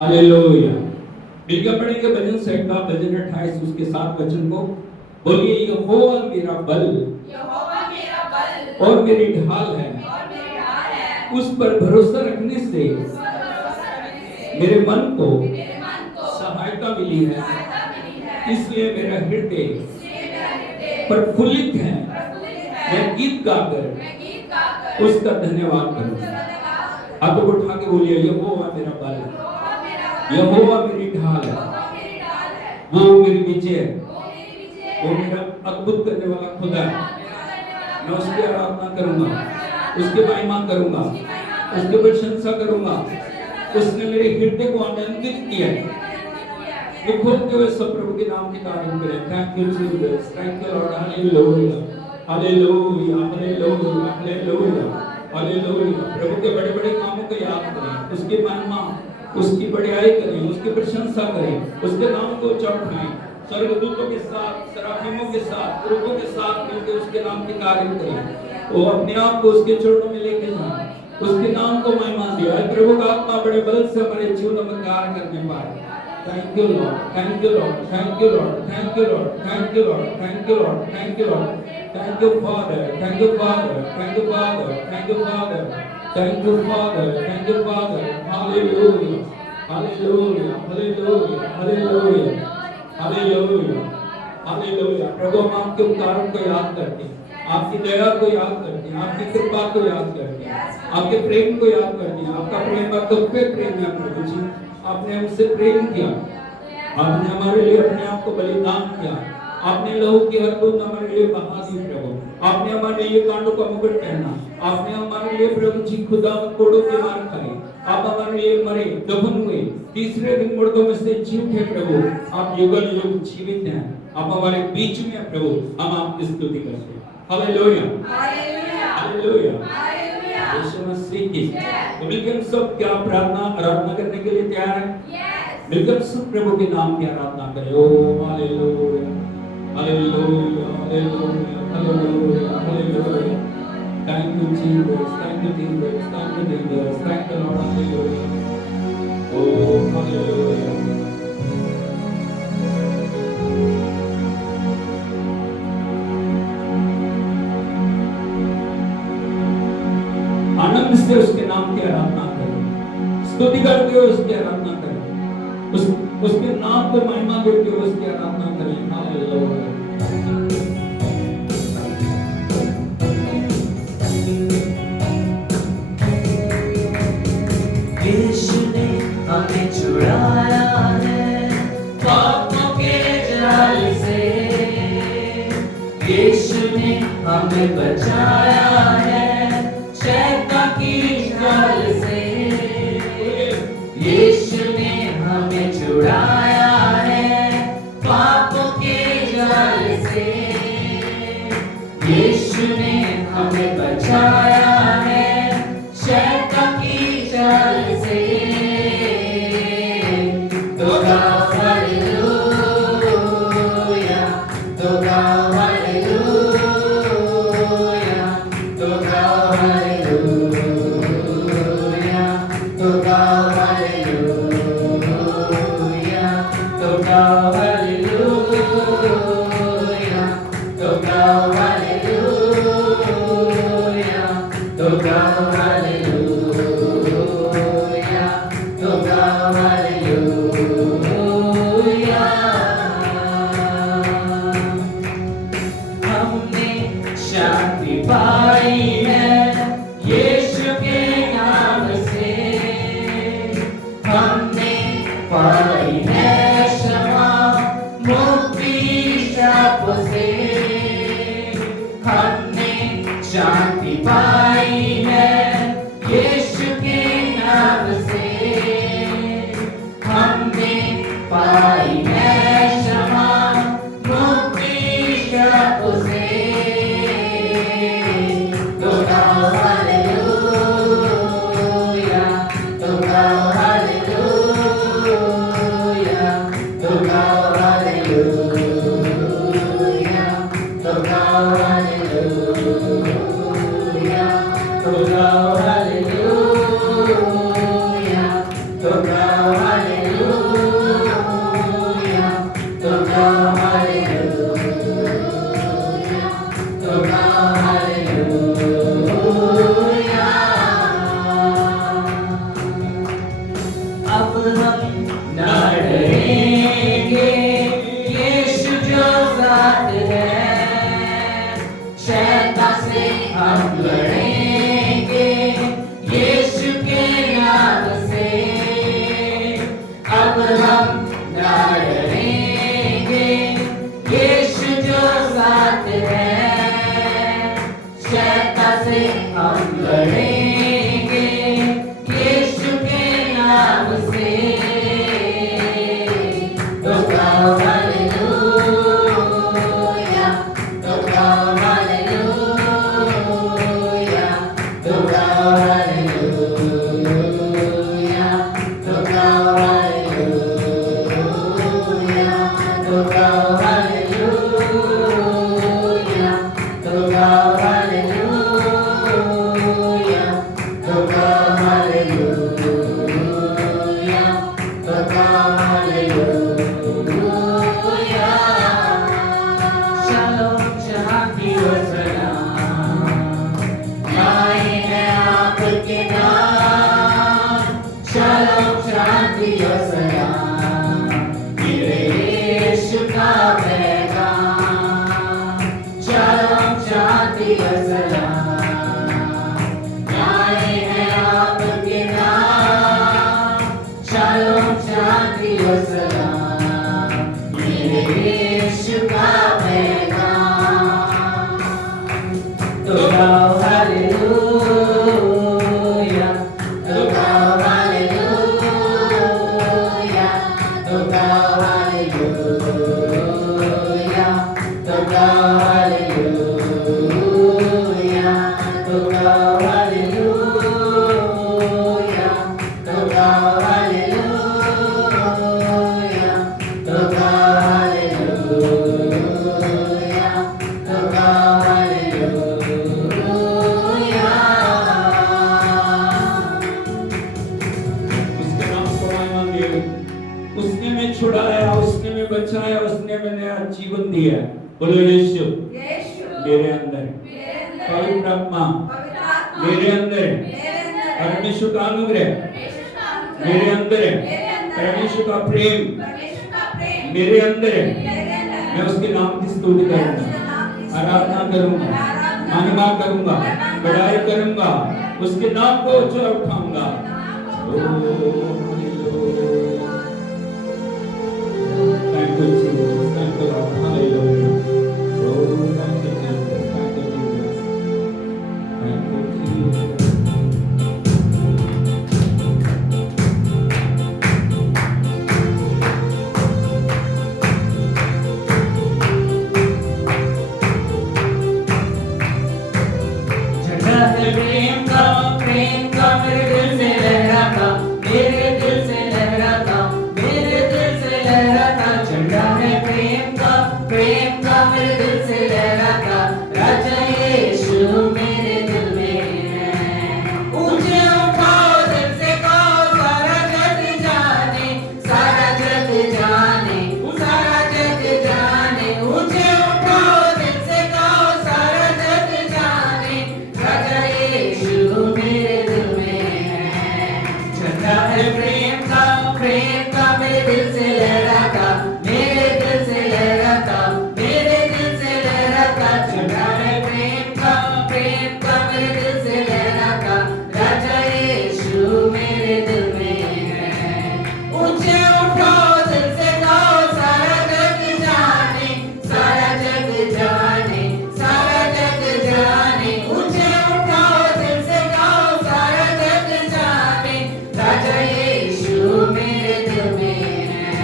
Hallelujah. मिलकर पढ़ेंगे भजन संहिता का भजन 28 उसके 7 वचन को। बोलिए, यहोवा मेरा बल और मेरी ढाल है, उस पर भरोसा रखने से मेरे मन को सहायता मिली है, इसलिए मेरा हृदय प्रफुल्लित है। मैं गीत गाकर उसका धन्यवाद करूंगा। हाथों को उठा के बोलिए, यहोवा मेरा बल, यहोवा मेरी ढाल है, वो मेरी विजय है, वो मेरा अद्भुत करने वाला खुदा है। मैं उसकी आराधना करूंगा, उसकी महिमा करूंगा, उसकी प्रशंसा करूंगा। उसने मेरे हृदय को आनंदित किया है। वो खोलते हुए सब प्रभु के नाम की तारीफ करें। Thank you Jesus, thank you Lord. Hallelujah, hallelujah, hallelujah, hallelujah, hallelujah. प्रभु के बड़े बड़े कामों को याद करें, उसकी महिमा, उसकी बड़ाई करें, उसकी प्रशंसा करें, उसके नाम को चढ़ाएं। स्वर्गदूतों के साथ, सराफिमों के साथ, पुरुषों के साथ मिलकर उसके नाम की तारीफ करें। वो अपने आप को उसके चरणों में लेके जाए, उसके नाम को महिमा दिया। प्रभु का आत्मा बड़े बल से हमारे जीवन में कार्य करने पाए। Thank you Lord, thank you Lord, thank you Lord, thank you Lord, thank you Lord, thank you Lord, thank you Lord, thank you Father, thank you Father, thank you Father, thank you Father, thank you Father, thank you Father. Hallelujah, hallelujah, hallelujah, hallelujah, hallelujah, hallelujah. प्रभु हम आपके उपकारों को याद करते हैं, आपकी दया को याद करते हैं, आपकी कृपा को याद करते हैं, आपके प्रेम को याद करते हैं। आपका प्रेम तो पे प्रेम है प्रभु जी। आपने हमसे प्रेम किया, आपने हमारे लिए अपने आप को बलिदान किया, आपने लहू की हर बूंद हमारे लिए बहा दी प्रभु। आपने हमारे लिए कांटों का मुकुट पहना, आपने हमारे लिए प्रभु जी खुदा कोड़ों के मार खाए, आप हमारे लिए मरे, दफन हुए, तीसरे दिन मुर्दों में से जी उठे प्रभु। आप युगल युग जीवित हैं, आप हमारे बीच में हैं प्रभु। हम आपकी स्तुति करते हैं। हालेलुया, हालेलुया, यीशु मसीह की। तो मिलकर सब क्या प्रार्थना आराधना करने के लिए तैयार हैं? मिलकर सब प्रभु के नाम की आराधना करें। ओ hallelujah, hallelujah, hallelujah, hallelujah, hallelujah. Thank you Jesus, thank you Jesus, thank you Jesus, thank you Lord. Hallelujah, ओ हालेलुया। आनंद से उसके नाम की आराधना करें, स्तुति करते हुए उसकी आराधना करें, उसके नाम को महिमा देते हुए उसकी आराधना करें। हालेलुया। यीशु ने हमें छुड़ाया है पापों के जाल से, यीशु ने हमें बचाया है शैतान की जाल से, यीशु ने हमें छुड़ाया है पापों के जाल से, यीशु ने हमें बचाया है शैतान की जाल से। तो गाओ हालेलुया, तो गाओ हालेलुया, तो गाओ हम न डरेंगे, यीशु जो साथ है, शैतान से हम लड़ेंगे यीशु के नाम से। अब हम न डरेंगे, यीशु जो साथ है, शैतान से हम लड़ेंगे यीशु के नाम से। तो गाओ हालेलुया, तो गाओ हालेलुया, तो गाओ हालेलुया, तो गाओ हालेलुया, तो गाओ हालेलुया, तो गाओ हालेलुया, तो गाओ हालेलुया, तो गाओ हालेलुया। शालोम शांति और सलाम आए हैं आपके नाम। शालोम शांति और सलाम मेरे यीशु का पैगाम। शालोम शांति और सलाम आए हैं आपके नाम। शालोम शांति और सलाम मेरे यीशु का पैगाम। तो गाओ हालेलुया, तो गाओ हालेलुया, तो गाओ हालेलुया, तो गाओ हालेलुया, तो गाओ हालेलुया, तो गाओ हालेलुया, तो गाओ हालेलुया, तो गाओ हालेलुया। उसके नाम को महिमा दे। उसने मैं छुड़ाया, उसने मैं बचाया, उसने मैं नया जीवन दिया। बोलो यीशु मेरे अंदर, पवित्र आत्मा मेरे अंदर, परमेश्वर का अनुग्रह मेरे अंदर है, परमेश्वर का प्रेम मेरे अंदर है। मैं उसके नाम की स्तुति करूंगा, आराधना करूंगा, महिमा करूंगा, बड़ाई करूंगा, उसके नाम को ऊंचा उठाऊंगा। Thank you, Jesus. Thank you, Lord. Hallelujah. Oh, thank you, Jesus. Thank you, Jesus. Thank you, Jesus. झंडा है प्रेम का मेरे दिल से लहराता, मेरे दिल से लहराता, मेरे दिल से लहराता। झंडा है प्रेम का मेरे दिल से लहराता। राजा यीशु मेरे दिल में है। ऊंचे उठाओ दिल से कहो सारा जग जाने, सारा जग जाने, सारा जग जाने। ऊंचे उठाओ दिल से कहो सारा जग जाने, राजा यीशु मेरे दिल में है। झंडा है प्रेम का मेरे दिल से लहराता, मेरे दिल से लहराता, मेरे दिल से लहराता। झंडा है प्रेम का मेरे दिल से लहराता। राजा यीशु मेरे दिल में है। ऊंचे उठाओ दिल से कहो सारा जग जाने, सारा जग जाने, सारा जग जाने। ऊंचे उठाओ दिल से कहो सारा जग जाने, राजा यीशु मेरे दिल में है।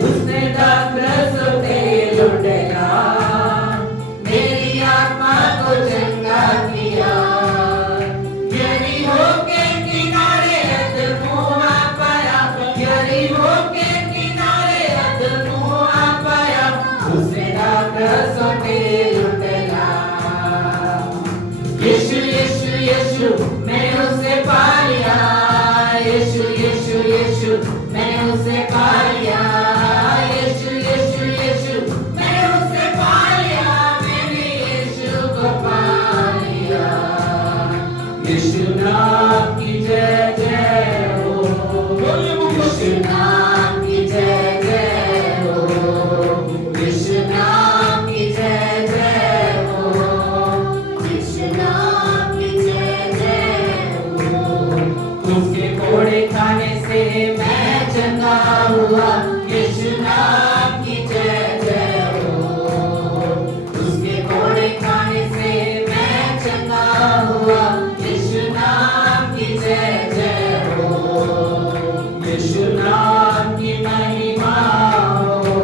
उसने दाखरस पे लुटेगा, मेरी आत्मा को चंगा किया। यरीहो के किनारे अदमू आ पाया, यरीहो के किनारे अदमू आ पाया। उसने दाखरस पे लुटेगा। यीशु यीशु यीशु मैंने उसे पा लिया। यीशु यीशु यीशु मैंने उसे पा लिया। यीशु यीशु यीशु मैंने उसे पा लिया। मैंने यीशु को पा लिया। यीशु नाम की जय जय हो। चंगा हुआ, यीशु नाम की जय जय हो। उसके कोड़े खाने से मैं चंगा हुआ, यीशु नाम की जय जय हो। यीशु नाम की महिमा हो,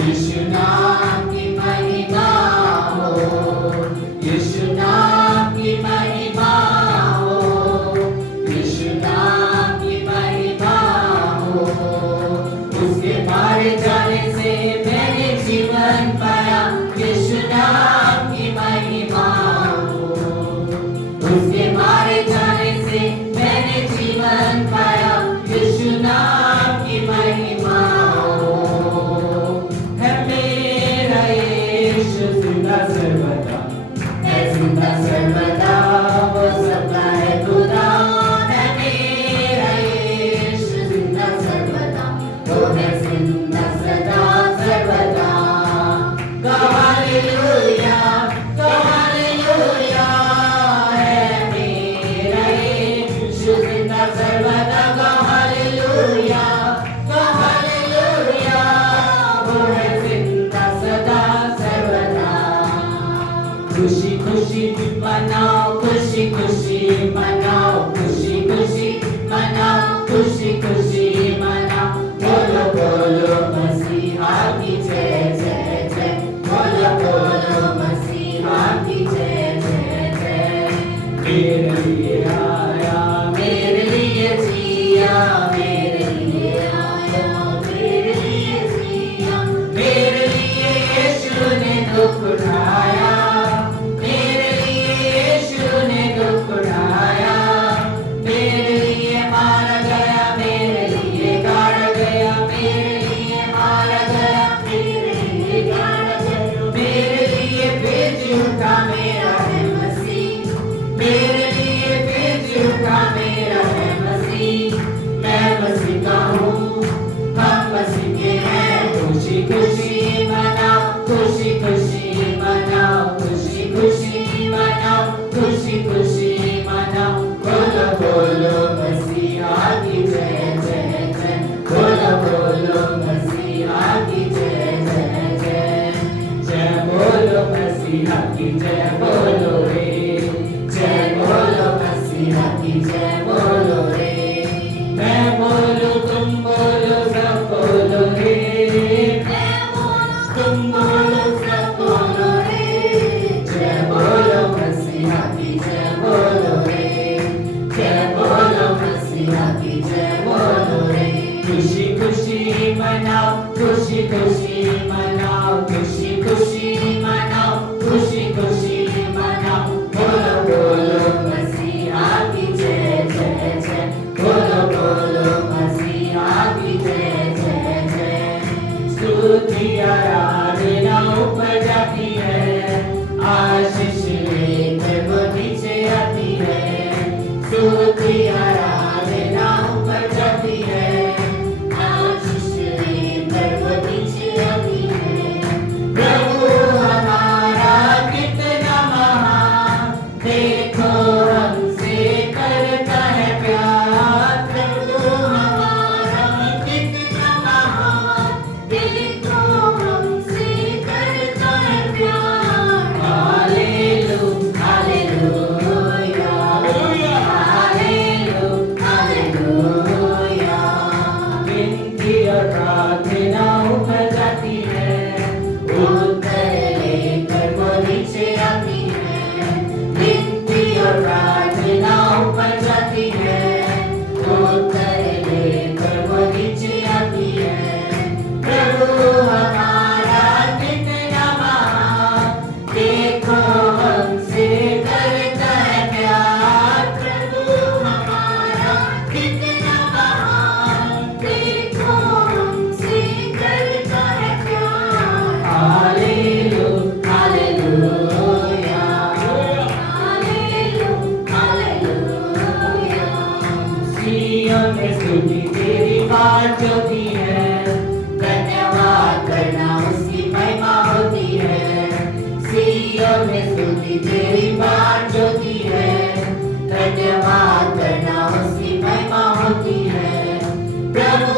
यीशु नाम की महिमा हो, यीशु नाम की महिमा हो, यीशु नाम की महिमा हो। उसके मारे जाने से मैंने जीवन पाया, यीशु नाम की महिमा हो। उसके मारे जाने से मैंने जीवन पाया, यीशु नाम की महिमा हो। है मेरा यीशु जिंदा सर्वदा, है जिंदा सर्वदा, वो सबका है खुदा। है मेरा यीशु जिंदा सर्वदा, वो है जिंदा सदा सर्वदा। हालेलुया, हालेलुया, है मेरा यीशु जिंदा सर्वदा। हालेलुया, हालेलुया, वो है जिंदा सदा सर्वदा। खुशी खुशी मनाओ, खुशी खुशी मनाओ, खुशी खुशी मनाओ, खुशी खुशी मनाओ। बोलो बोलो मसीहा की जय जय जय, बोलो बोलो मसीहा की जय जय जय। मेरे लिए आया, मेरे लिए जिया, मेरे लिए आया, मेरे लिए जिया। मेरे लिए यीशु ने दुख उठाया, मेरे लिए यीशु ने दुख उठाया। मेरे लिए मारा गया, मेरे लिए गाड़ा गया, मेरे लिए मारा गया, मेरे लिए गाड़ा गया। मेरे लिए भेज उठा मेरा है मसीह, मेरे लिए भेज उठा मेरा है मसीह। मैं मसीह का हूँ, हम मसीह के हैं। खुशी खुशी मनाओ, खुशी खुशी मनाओ, खुशी खुशी मनाओ, खुशी खुशी मनाओ। बोलो बोलो मसीहा की जय जय जय, बोलो बोलो मसीहा की जय जय जय। जय बोलो मसीहा की जय बोलो रे, जय बोलो मसीहा की जय बोलो रे। मैं बोलो तुम बोलो सब बोलो रे, मैं बोलो तुम बोलो सब बोलो रे। जय बोलो मसीहा की जय बोलो रे, जय बोलो मसीहा की जय बोलो रे। खुशी खुशी मनाओ, खुशी खुशी मनाओ, खुशी खुशी मनाओ, खुशी खुशी मनाओ। बोलो बोलो मसीहा की जय जय जय, बोलो बोलो मसीहा की जय जय जय। स्तुति आराधना ऊपर जाती है, आशीष लेकर वो नीचे आती है। स्तुति आराधना ऊपर जाती है, आशीष लेकर वो नीचे आती है। प्रभु हमारा कितना महान, देखो हमसे करता है प्यार। प्रभु हमारा कितना महान, देखो हमसे करता है प्यार। Hallelujah, hallelujah, hallelujah, hallelujah. विनती और प्रार्थना ऊपर जाती है, उत्तर लेकर वो नीचे आती है। विनती और प्रार्थना ऊपर जाती है, उत्तर लेकर वो नीचे आती है। प्रभु हमारा कितना महान, देखो हमसे करता है प्यार। प्रभु हमारा कितना महान, देखो हमसे करता है प्यार। Hallelujah, hallelujah, hallelujah, hallelujah. Zion में स्तुति तेरी बात होती है, धन्यवाद करना उसकी महिमा होती है। सियोन में स्तुति तेरी बात होती है, धन्यवाद करना उसकी महिमा होती है। प्रभु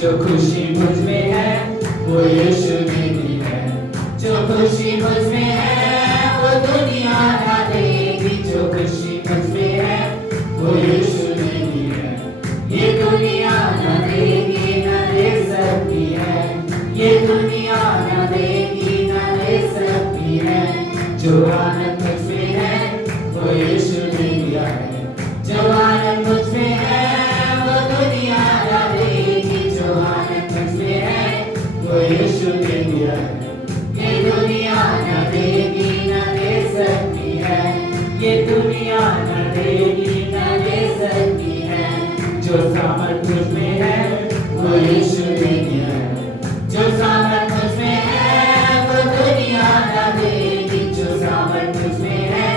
जो खुशी मुझ में है वो यीशु ने दी है। जो खुशी मुझ में है वो दुनिया ना देगी। जो खुशी मुझ में है वो यीशु ने दी है। ये दुनिया ना देगी ना दे सकती है। ये दुनिया ना देगी ना दे सकती है। जो आनंद मुझ में है वो यीशु ने दिया है। जो आनंद मुझ में है वो दुनिया ना देगी। जो आनंद मुझ में है वो यीशु ने दिया है। ये दुनिया ना देगी ना दे सकती है। ये दुनिया ना देगी ना दे सकती है। जो सामर्थ मुझ में है वो यीशु ने दिया है। जो सामर्थ मुझ में है वो दुनिया ना देगी। जो सामर्थ मुझ में है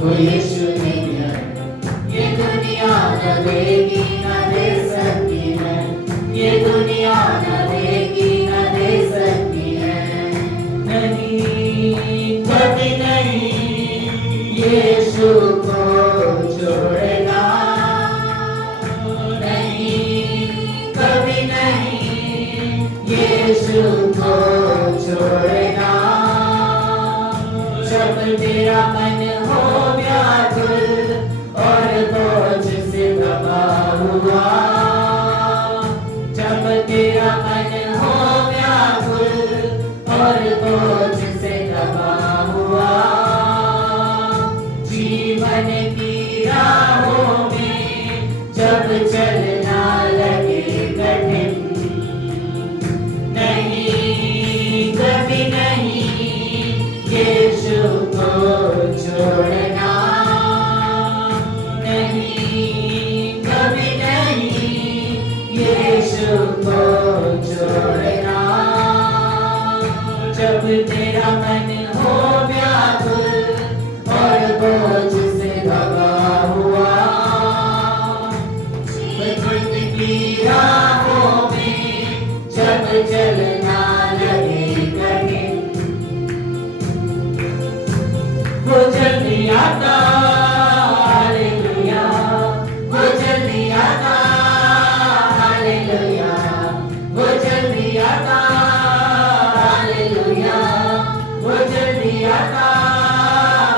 वो यीशु ने दिया है। ये दुनिया ना देगी ना दे सकती है। ये दुनिया ना देगी ना दे सकती है। नहीं, कभी नहीं यीशु को छोड़ेगा। नहीं, कभी नहीं यीशु को छोड़ेगा। जब तेरा मन हो व्याकुल और बोझ से दबा हुआ। जब तेरा मन हो व्याकुल और बोझ से दबा हुआ। जीवन की राहों में जब चलना लगे कठिन। नहीं, कभी नहीं यीशु को छोड़ना। नहीं, कभी नहीं यीशु को छोड़ना। जब तेरा मन हो व्याकुल और बोझ से दबा हुआ। जीवन की राहों में जब चलना लगे कठिन। वो जल्दी आता, हालेलुया। वो जल्दी आता, हालेलुया। वो जल्दी आता, हालेलुया। वो जल्दी आता,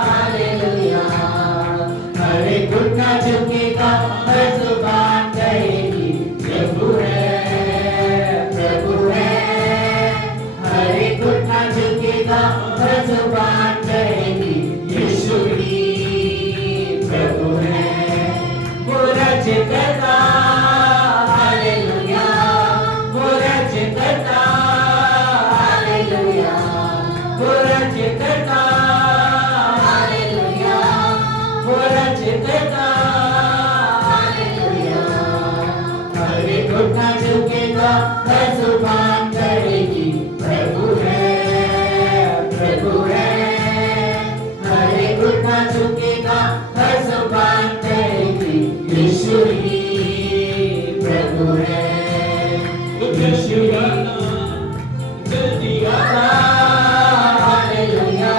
हालेलुया। हर एक घुटना झुकेगा, हर जुबान कहेगी प्रभु है, प्रभु है। हर एक घुटना झुकेगा, हर जुबान कहेगी यीशु ही प्रभु है। वो राज्य करता, हालेलुया। वो राज्य करता, हालेलुया। वो राज्य करता, हालेलुया। वो राज्य करता, हालेलुया। हर एक घुटना झुकेगा, हर जुबान कहेगी प्रभु है, प्रभु है। हर एक घुटना झुकेगा, हर जुबान कहेगी यीशु ही प्रभु है। यीशु गाना जल्दी आता, हालेलुया।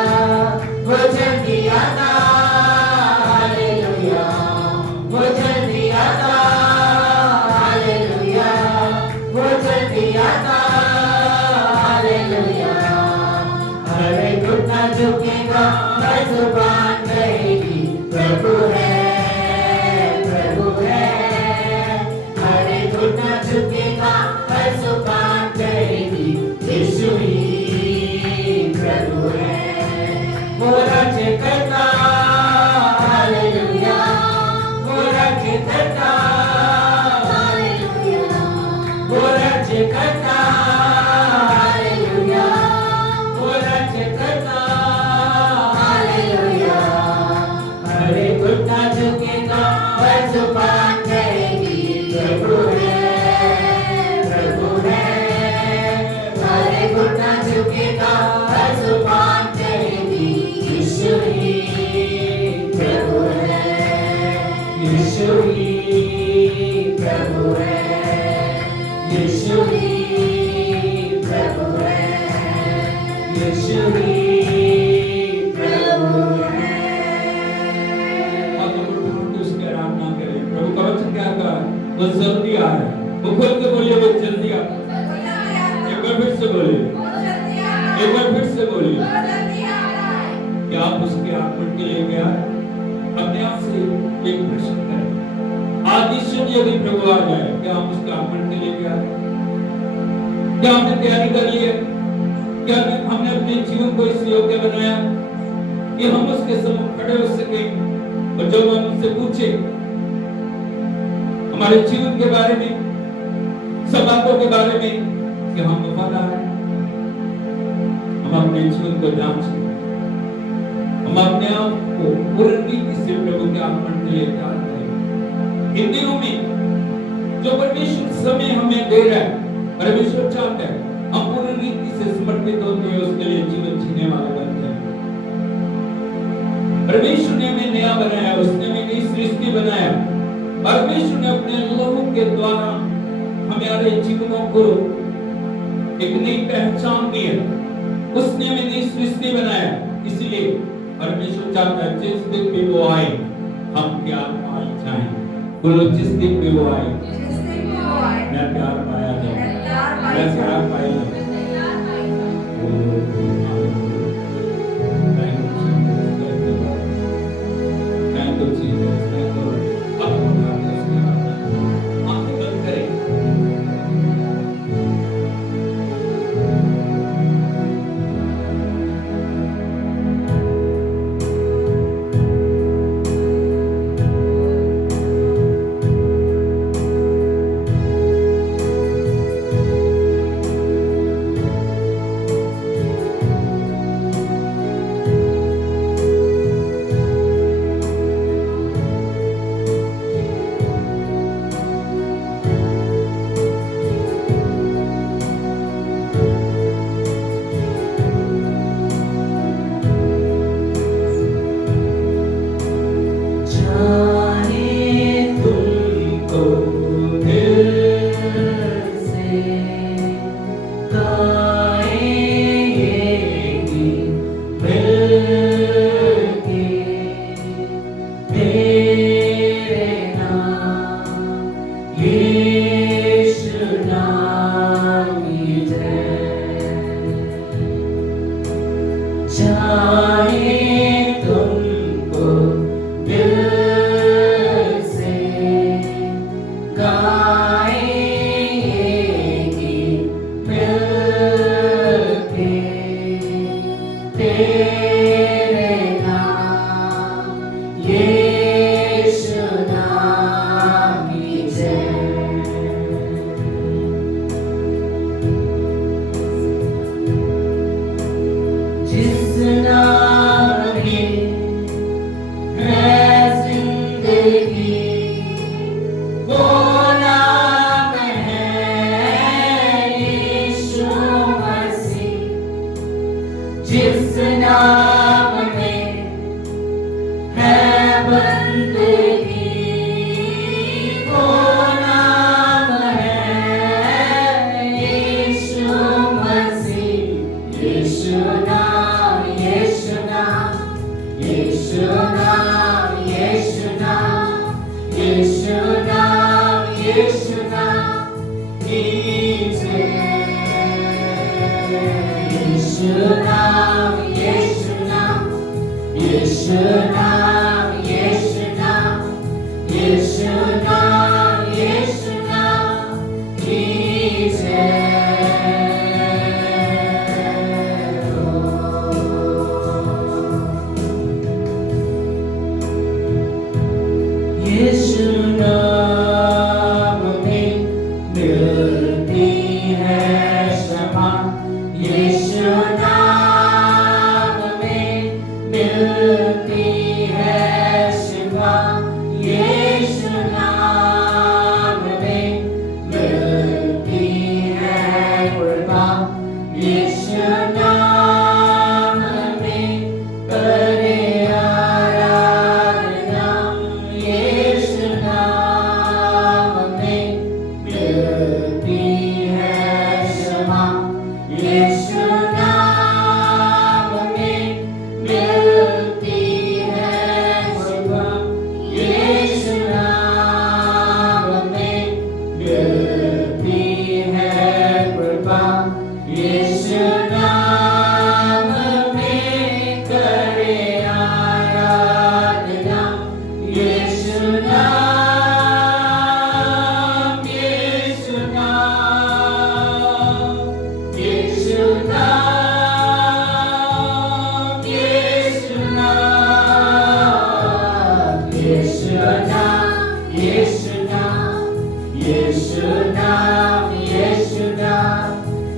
वो जल्दी आता, हालेलुया। वो जल्दी आता, हालेलुया। वो जल्दी आता, हालेलुया। हर एक घुटना झुकेगा, हर जुबान कहेगी प्रभु है, प्रभु है। हर एक घुटना झुकेगा, हर जुबान कहेगी यीशु ही प्रभु है। वो राज्य करता, हालेलुया। वो राज्य करता, हालेलुया। वो राज्य करता, हालेलुया। वो राज्य करता, हालेलुया। हर एक घुटना झुकेगा, हर जुबान कहेगी प्रभु है, प्रभु है। हर एक घुटना झुकेगा, हर जुबान कहेगी यीशु ही प्रभु है, यीशु ही प्रभु है, यीशु ही प्रभु है, यीशु ही प्रभु है। अब प्रभु उसकी आराधना करें। प्रभु का वचन क्या कहा? वो जल्दी आ रहा है। वो खोल के बोलिए वो जल्दी आता से बोलिए, एक बार फिर से बोलिए कि आप उसके आगमन के लिए क्या अपने आप से एक प्रश्न करें। आज इस समय यदि प्रभु आ जाए, क्या हम उसके आगमन के लिए क्या क्या हमने तैयारी कर ली है? क्या हमने अपने जीवन को इस योग्य बनाया कि हम उसके सम्मुख खड़े हो सके और जब हम उससे पूछे हमारे जीवन के बारे में, सब बातों के बारे में कि हम वफादार हैं, हम अपने जीवन को जांचें, हम अपने आप को पूर्ण रीति से प्रभु के आगमन के लिए तैयार करें। इन दिनों में जो परमेश्वर समय हमें दे रहा है, परमेश्वर चाहता है हम पूर्ण रीति से समर्पित होते हैं, उसके लिए जीवन जीने वाले बनते हैं। परमेश्वर ने हमें नया बनाया, उसने हमें नई सृष्टि बनाया। परमेश्वर ने अपने लहू के द्वारा हमारे जीवनों को एक नई पहचान दी है, उसने हमें नई सृष्टि बनाया। इसलिए परमेश्वर चाहता है जिस दिन भी वो आए हम प्यार पाए जाएं। बोलो जिस दिन भी वो आए मैं प्यार पाया जाऊं, मैं प्यार पाया जाऊं। यीशु नाम में मिलती है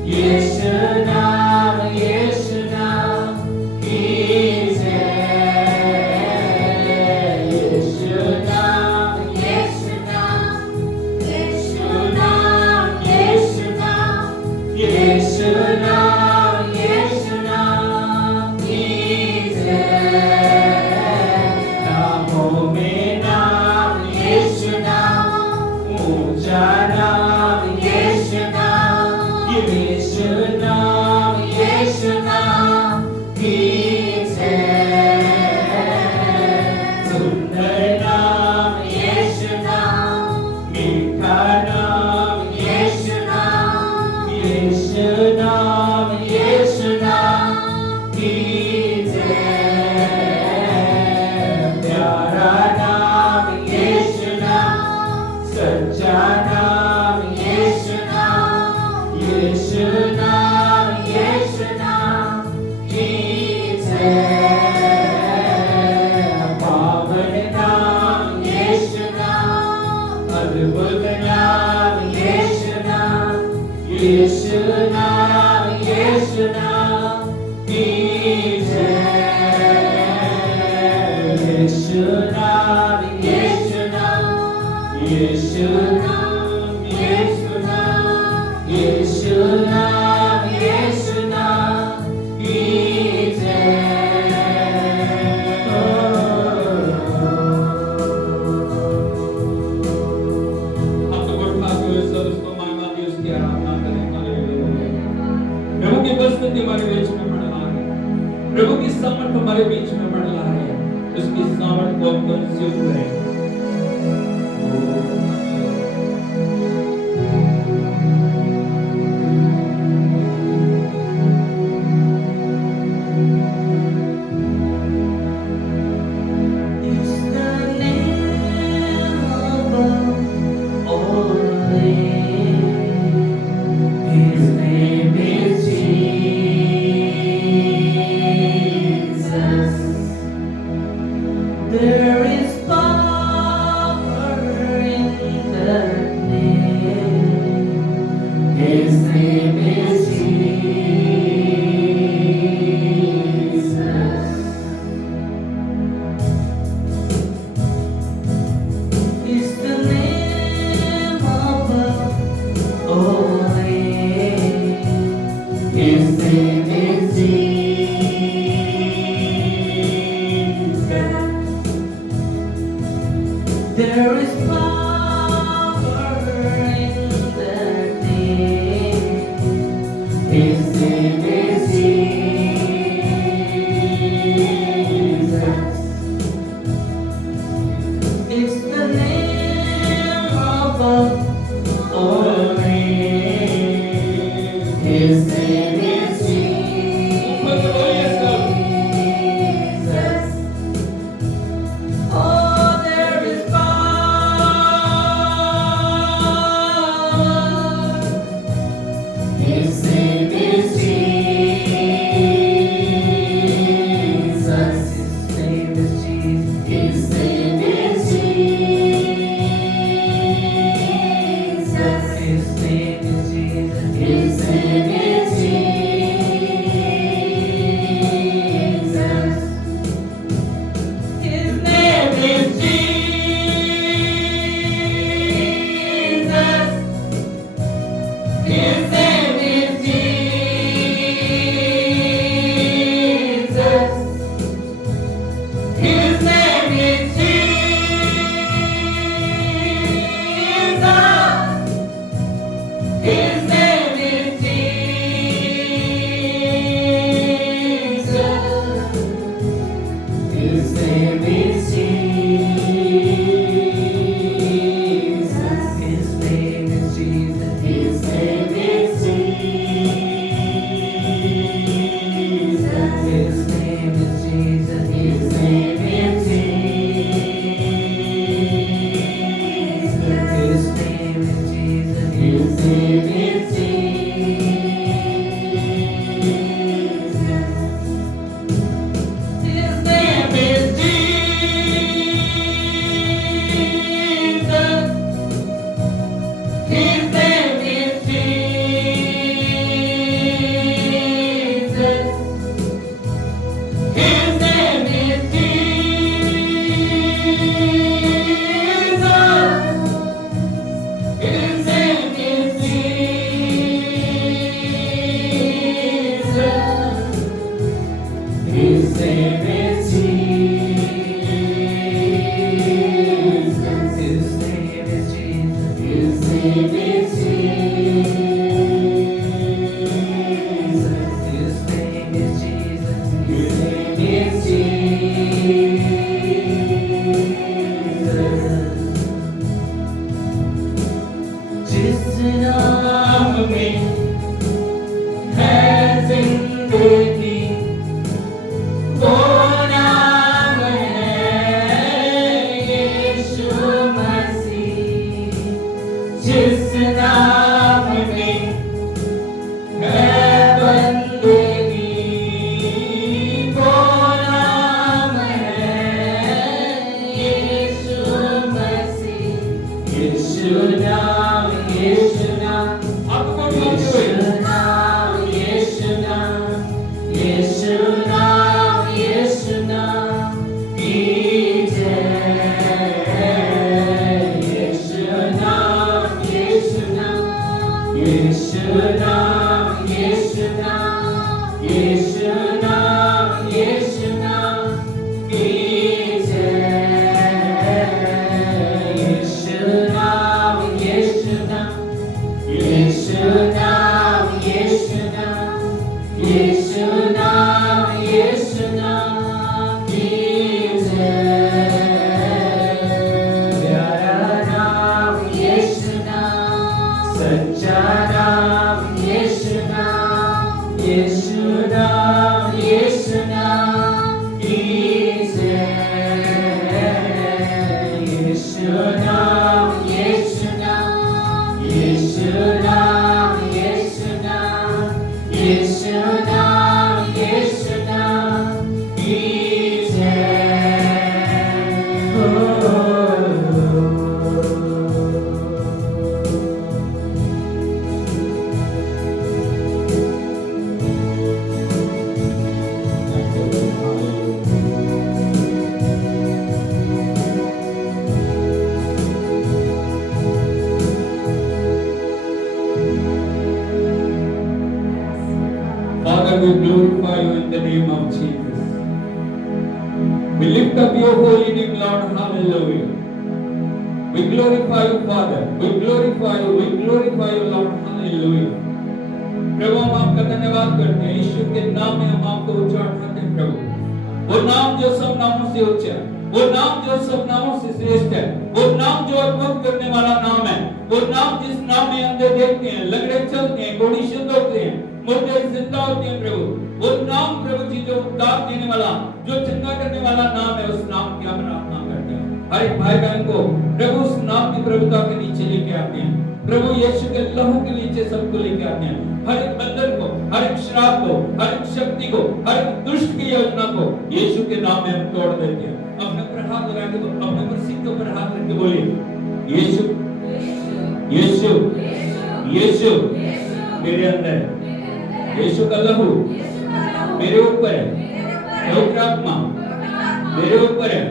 यीशु नाम की जय। यीशु नाम यीशु नाम की जय। नामों में नाम यीशु नाम, ऊंचा नाम यीशु नाम। यीशु नाम की जय। सुंदर नाम यीशु नाम, मीठा नाम यीशु नाम। यीशु नाम की जय। प्यारा नाम यीशु नाम, सच्चा नाम यीशु नाम। यीशु नाम की जय। पावन नाम यीशु नाम, अद्भुत नाम यीशु नाम। यीशु नाम की जय। यीशु नाम यीशु नाम यीशु नाम की हम तो उठा के सब उसको मानवा दी, उसकी आराधना करें। हालेलुया। प्रभु की उपस्थिति हमारे बीच में बढ़ रहा है, प्रभु की सामर्थ हमारे बीच में बढ़ रहा है। उसकी सामर्थ को हम कंज्यूम करें। It's the name above all names. His name is Jesus. There is power in that name. His name is Jesus. It's the name above all names. His name is Jesus. There is power in that name. His name is Jesus. It's the name above all names. His name is Jesus. Oh, there is power. His name is Jesus. His name is Jesus. His name is Jesus. His name is Jesus. His name is Jesus. His name is Jesus. His name is Jesus. His name is Jesus. His name is Jesus. His name is Jesus. His name is Jesus. His name is यीशु नाम, यीशु नाम, यीशु नाम, यीशु नाम की जय। यीशु नाम, यीशु नाम, यीशु नाम, यीशु नाम, यीशु नाम, यीशु नाम की जय। प्यारा नाम यीशु नाम, सच्चा नाम यीशु नाम, यीशु नाम, यीशु नाम की जय। यीशु नाम, यीशु नाम, यीशु नाम, यीशु नाम, यीशु नाम, यीशु नाम की Father, we glorify you in the name of Jesus. We lift up your holy name, Lord. Hallelujah. We glorify you, Father. We glorify you. We glorify you, Lord. Hallelujah. प्रभु हम आपका धन्यवाद करते हैं। यीशु के नाम में हम आपको उच्चारते हैं प्रभु। वो नाम जो सब नामों से उच्च है, वो नाम जो सब नामों से श्रेष्ठ है, वो नाम जो अद्भुत करने वाला नाम है, वो नाम जिस नाम में अंधे देखते हैं, लंगड़े चलते हैं, कोढ़ी शुद्ध होते हैं, मुर्दे जिंदा होते हैं प्रभु। वो नाम प्रभु जी जो उद्धार देने वाला, जो चंगा करने वाला नाम है, उस नाम की हम आराधना करते हैं। हर एक भाई बहन को प्रभु उस नाम की प्रभुता के नीचे लेके आते हैं। प्रभु यीशु के लहू के नीचे सबको लेके आते हैं। हर एक बंधन को, हर एक श्राप को, हर एक शक्ति को, हर एक दुष्ट की योजना को यीशु के नाम में हम तोड़ देते हैं। अपने पर हाथ लगा के, अपने पर सीने पर हाथ रख के बोलिए, यीशु, यीशु, यीशु मेरे अंदर है। यीशु का लहू मेरे ऊपर है। पवित्र आत्मा मेरे ऊपर है।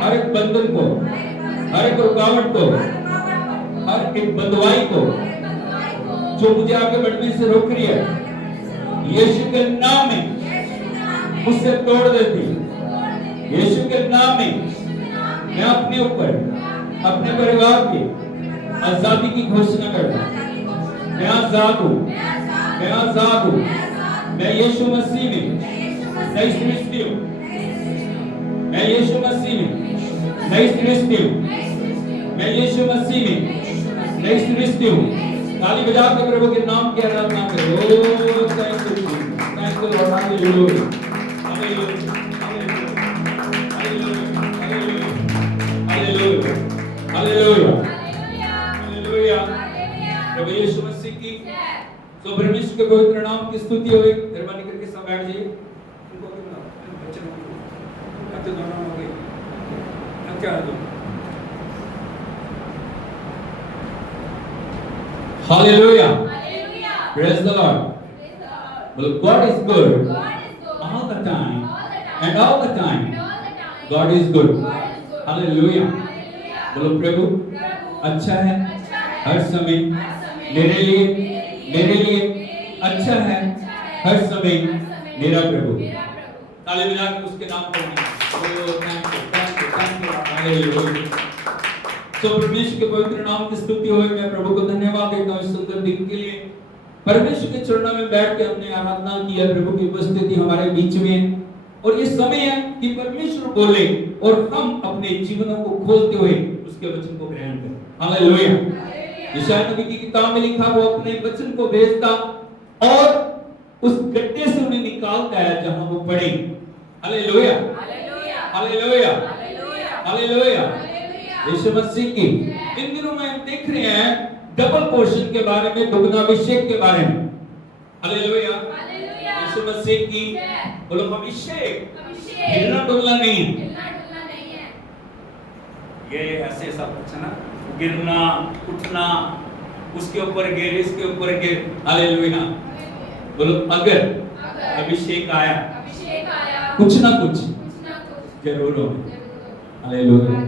हर एक बंधन को, हर एक रुकावट को, हर एक बंधुआई को जो मुझे आगे बढ़ने से रोक रही है, यीशु के नाम में मुझसे तोड़ देती। यीशु के नाम में मैं अपने ऊपर, अपने परिवार की आजादी की घोषणा करता हूं। मैं आजाद हूं, मैं आजाद हूं। मैं यीशु मसीह में नई सृष्टि हूं। मैं यीशु मसीह में नई सृष्टि हूं। मैं यीशु मसीह में नई सृष्टि हूं। ताली बजा के प्रभु के नाम की आराधना करो। Thank you, thank you Lord. Hallelujah, hallelujah, hallelujah, hallelujah, hallelujah. प्रभु यीशु मसीह की तो परमेश्वर के पवित्र नाम की स्तुति होवे। मेहरबानी करके सब बैठ जाइए। उनको बच्चे अच्छे दोनों हो गए। अच्छा दो। Hallelujah. Praise the Lord. Well, God is good all the time, and all the time God is good. Hallelujah. बोलो प्रभु अच्छा है हर समय मेरे लिए अच्छा है हर समय मेरा प्रभु। ताली बजा के उसके नाम पर तो परमेश्वर के पवित्र नाम की स्तुति हो। मैं प्रभु को धन्यवाद देता हूँ इस सुंदर दिन के लिए। परमेश्वर के चरणों में बैठ के हमने आराधना की है। प्रभु की उपस्थिति हमारे बीच में और ये समय है कि परमेश्वर बोले और हम अपने जीवनों को खोलते हुए उसके वचन को ग्रहण करें। हालेलुया। यशायाह नबी की किताब में लिखा, वो अपने वचन को भेजता और उस गड्ढे से उन्हें निकालता है जहां वो पड़े। Hallelujah, hallelujah, hallelujah. Yeshu Masih की इन दिनों में हम देख रहे हैं डबल पोर्शन के बारे में, दुगना अभिषेक के बारे में। हालेलुया, यीशु मसीह की बोलो अभिषेक हिलना डुलना नहीं है। ये ऐसे सब कुछ ना, गिरना उठना, उसके ऊपर गिर, इसके ऊपर गिर। हालेलुया। बोलो अगर अभिषेक आया कुछ ना कुछ जरूर हो। हालेलुया,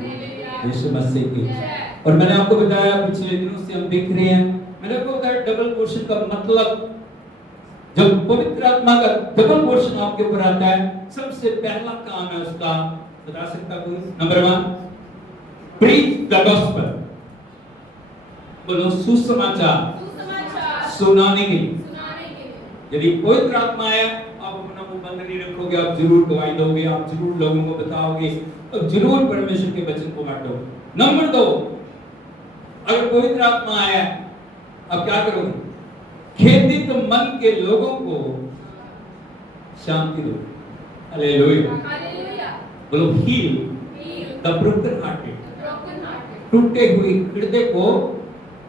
यीशु मसीह की। और मैंने आपको बताया पिछले दिनों से हम देख रहे हैं, मैंने आपको बताया डबल पोर्शन का मतलब, जब पवित्र आत्मा का डबल पोर्शन आपके ऊपर आता है, सबसे पहला काम है उसका, बता सकता कोई? नंबर 1, प्रीच द गॉस्पेल, बोलो सुसमाचार, सुनाने के लिए। यदि पवित्र आत्मा है, आप अपना मुंह बंद नहीं रखोगे, आप जरूर गवाही दोगे, आप जरूर लोगों को बताओगे, और जरूर परमेश्वर के वचन को बांटोगे। नंबर 2, अगर पवित्र आत्मा आया, अब क्या करोगे? खेदित मन के लोगों को शांति दो। हालेलुया, बोलो हील द ब्रोकन हार्टेड, टूटे हुए हृदय को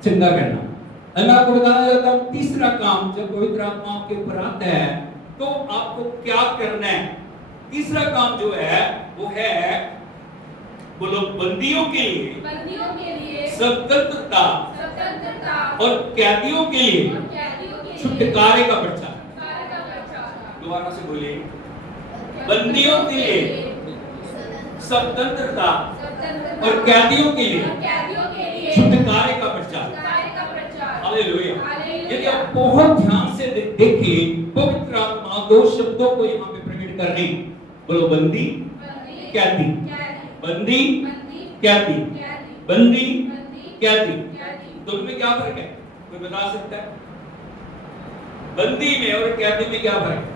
चंगा करना। मैं आपको बताना चाहता हूं, तीसरा काम जब पवित्र आत्मा आपके ऊपर आता है तो आपको क्या करना है। तीसरा काम जो है वो है, बोलो बंदियों के लिए स्वतंत्रता और कैदियों के लिए छुटकारे का प्रचार। दोबारा से बोलिए, बंदियों के लिए स्वतंत्रता और कैदियों के लिए छुटकारे का प्रचार। हालेलुया। यदि आप बहुत ध्यान से देखें, पवित्र आत्मा 2 शब्दों को यहाँ पे प्रकट कर रही, बोलो बंदी कैदी, बंदी कैदी, बंदी कैदी। दोनों में क्या फर्क है? कोई बता सकता है? बंदी में और कैदी में क्या फर्क है?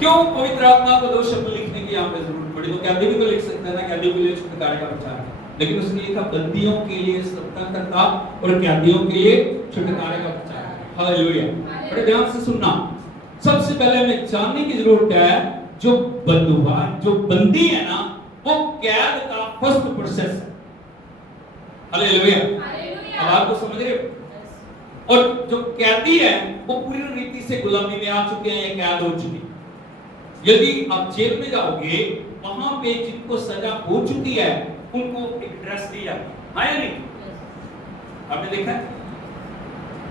क्यों पवित्र आत्मा को 2 शब्द लिखने की यहाँ पे जरूरत पड़ी? तो कैदी भी तो लिख सकते हैं ना, कैदी के लिए छुटकारे का प्रचार, लेकिन उसने लिखा बंदियों के लिए स्वतंत्रता और कैदियों के लिए छुटकारे का प्रचार। हालेलुया। बड़े ध्यान से सुनना। सबसे पहले हमें जानने की जरूरत है, जो बंधुआ, जो बंदी है ना, वो कैद का फर्स्ट प्रोसेस है। हालेलुया। अब आपको समझ रहे हो? और जो कैदी है वो पूरी रीति से गुलामी में आ चुके हैं या कैद हो चुके हैं। यदि आप जेल में जाओगे, वहां पे जिनको सजा हो चुकी है उनको एक ड्रेस दी जाती है, हाँ या नहीं? आपने देखा है?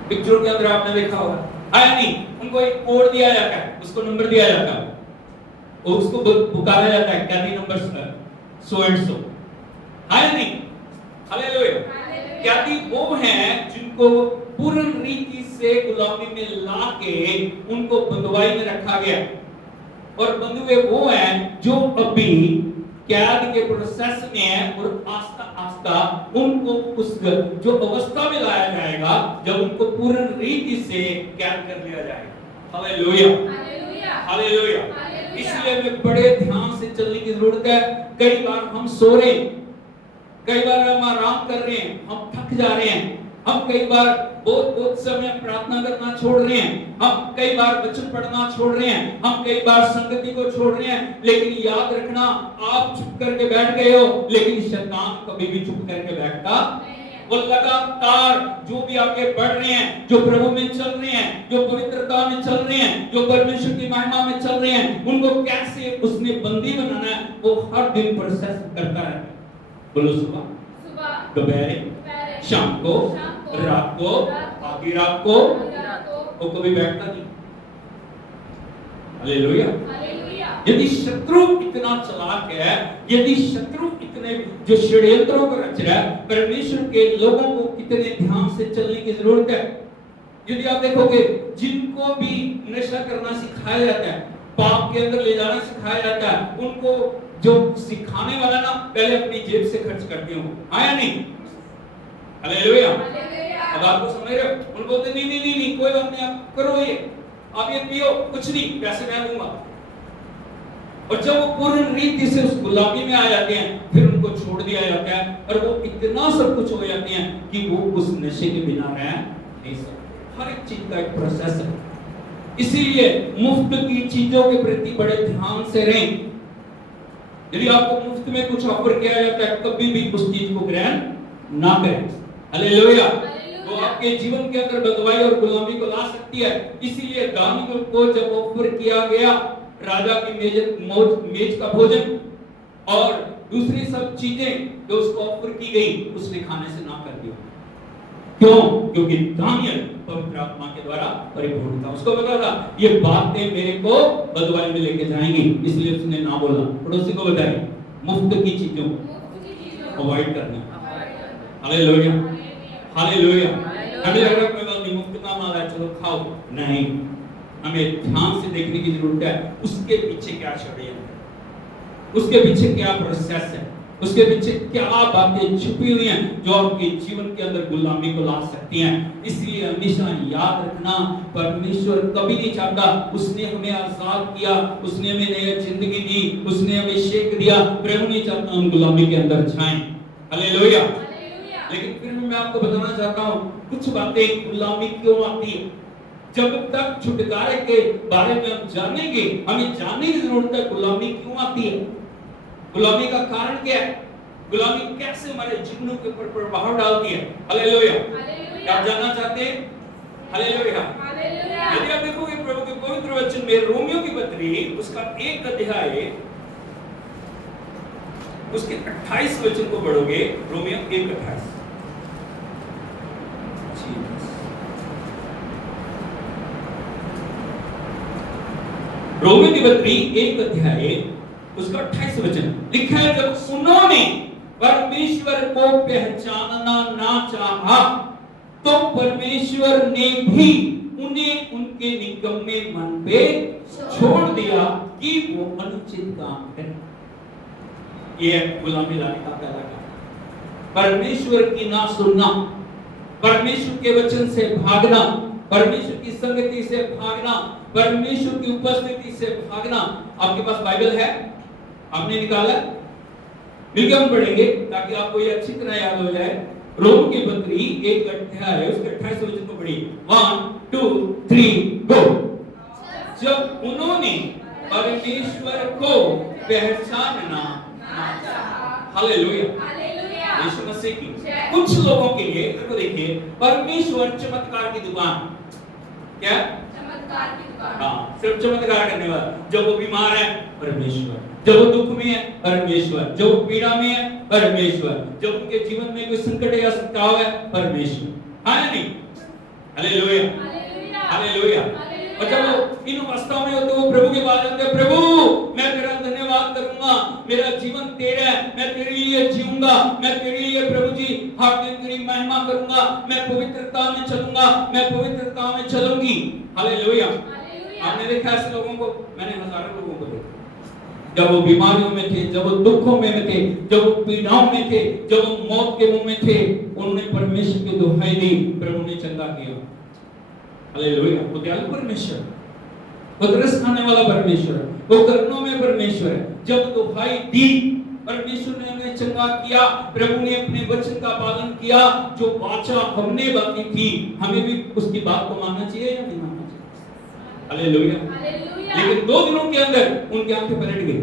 पिक्चरों के अंदर आपने देखा होगा, हाँ या नहीं? उनको एक कोड दिया जाता है, उसको नंबर दिया जाता है और उसको पुकारा जाता है कैदी नंबर सो एंड सो, हाँ या नहीं? हालेलुया। कैदी वो हैं जिनको पूर्ण रीति से गुलामी में लाके उनको बंधुआई में रखा गया, और बंधुए वो हैं जो अभी कैद के प्रोसेस में है, और आस्ता आस्ता उनको उस जो अवस्था में लाया जाएगा जब उनको पूर्ण रीति से कैद कर लिया जाएगा। Hallelujah, hallelujah. इसलिए हमें बड़े ध्यान से चलने की जरूरत है। कई बार हम सो रहे हैं, कई बार हम आराम कर रहे हैं, हम थक जा रहे हैं, हम कई बार बहुत समय प्रार्थना करना छोड़ रहे हैं, हम कई बार वचन पढ़ना छोड़ रहे हैं, हम कई बार संगति को छोड़ रहे हैं। लेकिन याद रखना, आप चुप करके बैठ गए हो, लेकिन शैतान कभी भी चुप करके बैठता वो लगातार जो भी आगे बढ़ रहे हैं, जो प्रभु में चल रहे हैं, जो पवित्रता में चल रहे हैं, जो परमेश्वर की महिमा में चल रहे हैं, उनको कैसे उसने बंदी बनाना है, वो हर दिन प्रोसेस करता रहता है। बोलो सुबह, दोपहर, शाम को, रात को, आधी रात को, वो कभी बैठता नहीं। हालेलुया। यदि शत्रु इतना चालाक है, यदि शत्रु इतने जो षड्यंत्रों को रच रहा है, परमेश्वर के लोगों को कितने ध्यान से चलने की जरूरत है। यदि आप देखोगे, जिनको भी नशा करना सिखाया जाता है, पाप के अंदर ले जाना सिखाया जाता है, उनको जो सिखाने वाला ना पहले अपनी जेब से खर्च करते हो, आया नहीं? हालेलुया। अब आपको समझ रहे हो? उनको बोलते नहीं कोई बात नहीं, आप करो ये, आप ये पियो, कुछ नहीं, पैसे मैं दूंगा। और जब वो पूर्ण रीति से उस गुलामी में आ जाते हैं, फिर उनको छोड़ दिया जाता है और वो इतना सब कुछ हो जाते हैं कि वो उस नशे के बिना रह नहीं सकते। हर एक चीज का एक प्रोसेस है। इसीलिए मुफ्त की चीजों के प्रति बड़े ध्यान से रहें। यदि आपको मुफ्त में कुछ ऑफर किया जाता है, कभी भी उस चीज को ग्रहण ना करें। हालेलुया। वो आपके जीवन के अंदर बदवाई और गुलामी को ला सकती है। इसीलिए दानियों को जब ऑफर किया गया राजा की मेज का भोजन और दूसरी सब चीजें जो उसको ऑफर की गई, उसने खाने से ना कर दिया। क्यों? क्योंकि दानियल पवित्र आत्मा के द्वारा परिपूर्ण था। उसको पता था ये बातें मेरे को बदवाई में लेके जाएंगी, इसलिए उसने ना बोला। पड़ोसी को बताइए, मुफ्त की चीजों अवॉइड करना। Hallelujah, hallelujah. हमें लग रहा है कोई बात नहीं, मुफ्त का माल है, चलो खाओ, नहीं, हमें ध्यान से देखने की जरूरत है उसके पीछे क्या षड्यंत्र है, उसके पीछे क्या प्रोसेस है, उसके पीछे क्या बातें छुपी हुई हैं जो आपके जीवन के अंदर गुलामी को ला सकती हैं। इसलिए हमेशा याद रखना, परमेश्वर कभी नहीं चाहता, उसने हमें आजाद किया, उसने हमें नई जिंदगी दी, उसने हमें शेक दिया, प्रभु नहीं चाहता हम गुलामी के अंदर जाएं। हालेलुया। लेकिन फिर भी मैं आपको बताना चाहता हूं कुछ बातें गुलामी क्यों आती है। जब तक छुटकारे के बारे में हम जानेंगे, हमें जानने की जरूरत है गुलामी क्यों आती है, गुलामी का कारण क्या है, गुलामी कैसे हमारे जीवनों के ऊपर प्रभाव डालती है। हालेलुया। आप जानना चाहते हैं? हालेलुया। यदि आप देखोगे प्रभु के पवित्र वचन में रोमियो की पत्री उसका 1 अध्याय उसके 28 वचन को पढ़ोगे, रोमियो 1:28। रोमियो की पत्री 1 अध्याय उसका 28 वचन लिखा है, जब उन्होंने परमेश्वर को पहचानना ना चाहा तो परमेश्वर ने भी उन्हें उनके निकम्मे मन पे छोड़ दिया कि वो अनुचित काम करें। ये गुलामी लाने का पहला काम, परमेश्वर की ना सुनना, परमेश्वर के वचन से भागना, परमेश्वर की संगति से भागना, परमेश्वर की उपस्थिति से भागना। आपके पास बाइबल है, आपने निकाला, मिलकर हम पढ़ेंगे ताकि आपको ये अच्छी तरह याद हो जाए। रोम की पत्री 1 अध्याय उसके 28 वचन को पढ़िए। 1 2 3 गो। जब उन्होंने परमेश्वर को पहचानना ना चाहा। हालेलुया। यीशु मसीह की कुछ लोगों के लिए देखो, देखिए, परमेश्वर चमत्कार की दुकान, क्या चमत्कार की दुकान, हाँ, सिर्फ चमत्कार करने वाला। जब वो बीमार है परमेश्वर, जब वो दुख में है परमेश्वर, जब वो पीड़ा में है परमेश्वर, जब उनके जीवन में कोई संकट या सताव है परमेश्वर। हाँ या नहीं? Hallelujah, hallelujah. और जब वो इन अवस्थाओं में होते वो प्रभु के पास जाते हैं, प्रभु मैं तेरा धन्यवाद करूंगा, मेरा जीवन तेरा है, मैं तेरे लिए जीऊंगा, मैं तेरे लिए प्रभु जी हर दिन तेरी महिमा करूंगा, मैं पवित्रता में चलूंगा, मैं पवित्रता में चलूंगी। हालेलुया। आपने देखा ऐसे लोगों को, मैंने हजारों लोगों को देखा, जब वो बीमारियों में थे, जब वो दुखों में थे, जब वो पीड़ाओं में थे, जब वो मौत के मुंह में थे, उन्होंने परमेश्वर की दुहाई दी, प्रभु ने चंगा किया। हालेलुया। वो दयालु परमेश्वर, वो तरस खाने वाला परमेश्वर, वो करुणा में परमेश्वर है। जब दुहाई दी, परमेश्वर ने हमें चंगा किया, प्रभु ने अपने वचन का पालन किया, जो वाचा हमने बाकी थी, हमें भी उसकी बात को मानना चाहिए या नहीं मानना चाहिए? हालेलुया। लेकिन 2 दिनों के अंदर उनकी आंखें पलट गई।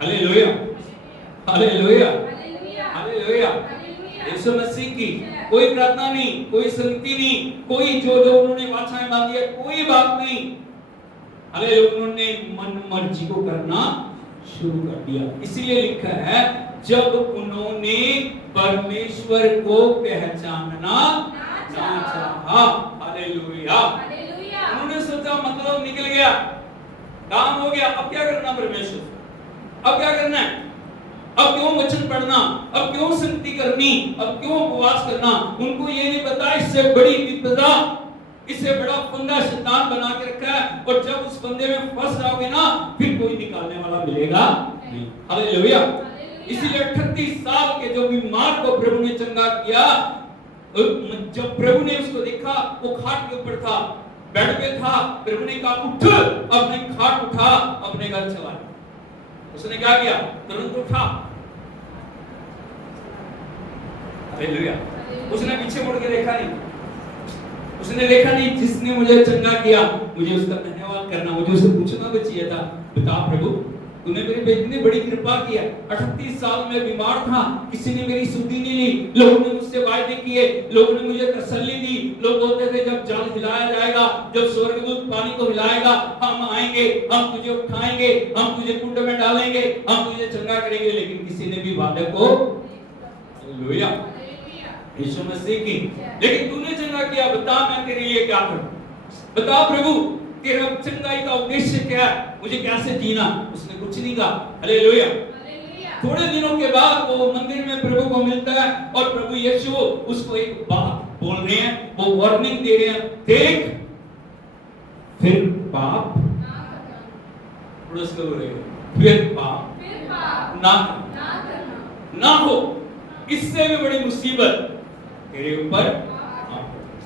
Hallelujah, hallelujah, hallelujah. Yeshu Masih की कोई प्रार्थना नहीं, कोई संगति नहीं, कोई जो उन्होंने वाचाएं बांधी है, कोई बात नहीं। हालेलुया। उन्होंने मन मर्जी को करना शुरू कर दिया। इसीलिए लिखा है, जब उन्होंने परमेश्वर को पहचानना ना चाहा। हालेलुया। उन्होंने सोचा मतलब निकल गया, काम हो गया, अब क्या करना परमेश्वर, अब क्या करना है, अब क्यों वचन पढ़ना, अब क्यों संगति करनी, अब क्यों उपवास करना। उनको ये नहीं पता इससे बड़ी विपदा, इससे बड़ा फंदा शैतान बना के रखा है, और जब उस फंदे में फंस जाओगे ना, फिर कोई निकालने वाला मिलेगा नहीं। हालेलुया। इसीलिए 38 साल के जो बीमार को प्रभु ने चंगा किया, जब प्रभु ने उसको देखा, वो खाट के ऊपर था, बेड पे था, प्रभु ने कहा उठ, अपने खाट उठा, अपने घर चला। उसने क्या किया? तुरंत उठा। हालेलुया। उसने पीछे मुड़ के देखा नहीं, उसने देखा नहीं, जिसने मुझे चंगा किया मुझे उसका धन्यवाद करना, मुझे उससे पूछना भी चाहिए था, बता प्रभु तूने मेरे पे इतनी बड़ी कृपा किया। 38 साल में बीमार था, किसी ने मेरी सुधि नहीं ली, लोगों ने मुझसे वायदे किए, लोगों ने मुझे तसल्ली दी, लोग बोलते थे जब जल हिलाया जाएगा, जब स्वर्गदूत पानी को हिलाएगा, हम आएंगे, हम तुझे उठाएंगे, हम तुझे कुंड में डालेंगे, हम तुझे चंगा करेंगे। लेकिन किसी ने भी वादे को, हालेलुया, यीशु मसीह की, लेकिन तूने चंगा किया, बता मैं तेरे लिए क्या करूं, बता प्रभु तेरा चंगाई का उद्देश्य क्या है, मुझे कैसे जीना। उसने कुछ नहीं कहा। हालेलुया। थोड़े दिनों के बाद वो मंदिर में प्रभु को मिलता है और प्रभु यीशु उसको एक बात बोल रहे हैं, वो वार्निंग दे रहे हैं, देख फिर पाप फिर पाप ना हो, इससे भी बड़ी मुसीबत तेरे ऊपर।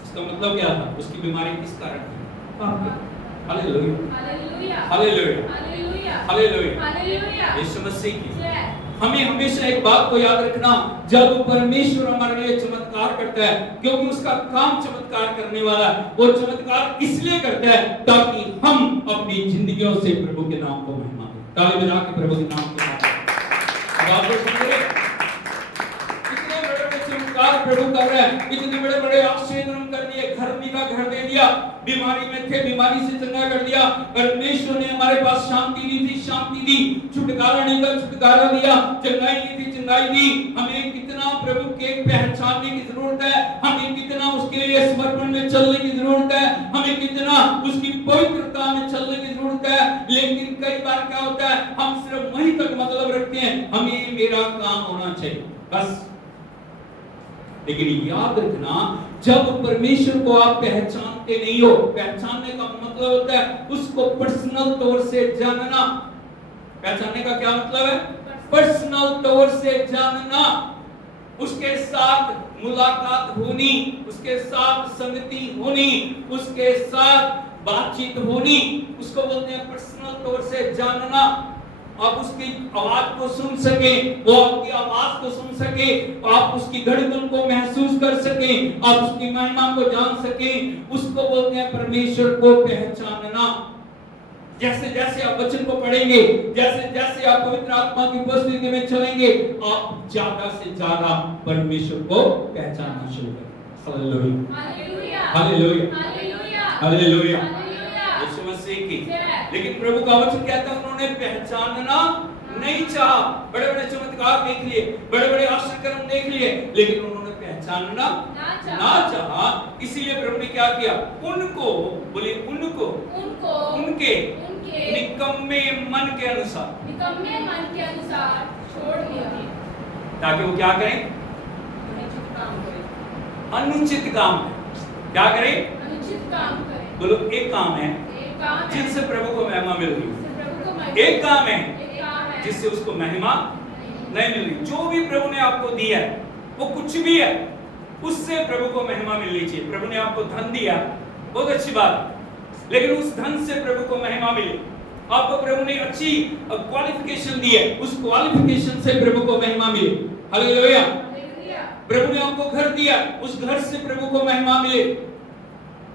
इसका मतलब क्या था? उसकी बीमारी किस कारण थी? Hallelujah hallelujah hallelujah Yeshu Masih की। हमें हमेशा एक बात को याद रखना, जब परमेश्वर हमारे लिए चमत्कार करता है, क्योंकि उसका काम चमत्कार करने वाला है, वो चमत्कार इसलिए करता है ताकि हम अपनी जिंदगियों से प्रभु के नाम को महिमा दें। ताली बजा के प्रभु के नाम को महिमा दें। कितने बड़े चमत्कार प्रभु कर रहा है, इतने बड़े बड़े आश्चर्य कर दिए, घर का घर दे दिया, बीमारी में थे बीमारी से चंगा कर दिया, परमेश्वर ने हमारे पास शांति दी थी, शांति दी, छुटकारा नहीं था, छुटकारा दिया, चंगाई दी थी, चंगाई दी। हमें कितना प्रभु के पहचानने की जरूरत है, हमें कितना उसके लिए समर्पण में चलने की जरूरत है, हमें कितना उसकी पवित्रता में चलने की जरूरत है। लेकिन कई बार क्या होता है, हम सिर्फ वहीं तक मतलब रखते हैं, हमें मेरा काम होना चाहिए बस। लेकिन याद रखना, जब परमेश्वर को आप पहचानते नहीं हो, पहचानने का मतलब होता है उसको पर्सनल तौर से जानना। पहचानने का क्या मतलब है? पर्सनल तौर से जानना, उसके साथ मुलाकात होनी, उसके साथ संगति होनी, उसके साथ बातचीत होनी, उसको बोलते हैं पर्सनल तौर से जानना। आप उसकी आवाज को सुन सके, वो आपकी आवाज को सुन सके, आप उसकी धड़कन को महसूस कर सके, आप उसकी महिमा को जान सके, उसको बोलते हैं परमेश्वर को पहचानना। जैसे जैसे आप वचन को पढ़ेंगे, जैसे जैसे आप पवित्र आत्मा की उपस्थिति में चलेंगे, आप ज्यादा से ज्यादा परमेश्वर को पहचानना शुरू करेंगे। Hallelujah hallelujah hallelujah Yeshu Masih की। लेकिन प्रभु का वचन कहता है उन्होंने पहचानना नहीं चाहा। बड़े बड़े चमत्कार देख लिए, बड़े बड़े आश्चर्य कर्म देख लिए, लेकिन उन्होंने पहचानना ना चाहा। इसीलिए प्रभु ने क्या किया? उनको, बोलिए उनको, उनके निकम्मे मन के अनुसार छोड़ दिया, ताकि वो क्या करें? अनुचित काम। क्या करें? अनुचित काम करें। बोलो एक काम है जिनसे प्रभु को महिमा मिल रही, एक काम है जिससे उसको महिमा नहीं मिल रही। जो भी प्रभु ने आपको दिया है, वो कुछ भी है, उससे प्रभु को महिमा मिलनी चाहिए। प्रभु ने आपको धन दिया, बहुत अच्छी बात, लेकिन उस धन से प्रभु को महिमा मिले। आपको प्रभु ने अच्छी क्वालिफिकेशन दी है, उस क्वालिफिकेशन से प्रभु को महिमा मिले। हालेलुया। प्रभु ने आपको घर दिया, उस घर से प्रभु को महिमा मिले।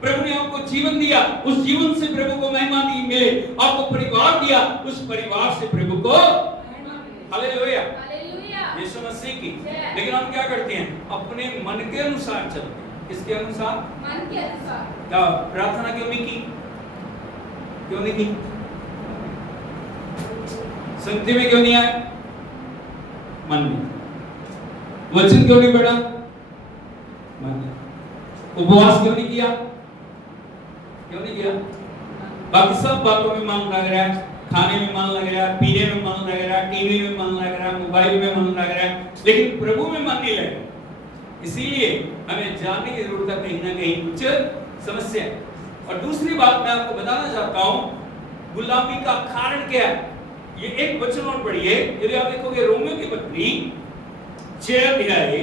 प्रभु ने आपको जीवन दिया, उस जीवन से प्रभु को महिमा मिले। आपको परिवार दिया, उस परिवार से प्रभु को हालेलुया यीशु मसीह की। लेकिन हम क्या करते हैं? अपने मन के अनुसार चलते हैं। किसके अनुसार? मन के अनुसार। क्या प्रार्थना क्यों नहीं की? क्यों नहीं की? संगति में क्यों नहीं आए? मन में। वचन क्यों नहीं पढ़ा? मन में। उपवास क्यों नहीं किया? क्यों नहीं किया? बाकी सब बातों में मन लग रहा है, खाने में मन लग रहा है, पीने में मन लग रहा है, टीवी में मन लग रहा है, मोबाइल में मन लग रहा है, लेकिन प्रभु में मन नहीं लग रहा। इसीलिए हमें जानने की जरूरत है कहीं ना कहीं कुछ समस्या है। और दूसरी बात मैं आपको बताना चाहता हूं, गुलामी का कारण क्या है? ये एक वचन और पढ़िए, यदि आप देखोगे रोमियो की पत्री 6 अध्याय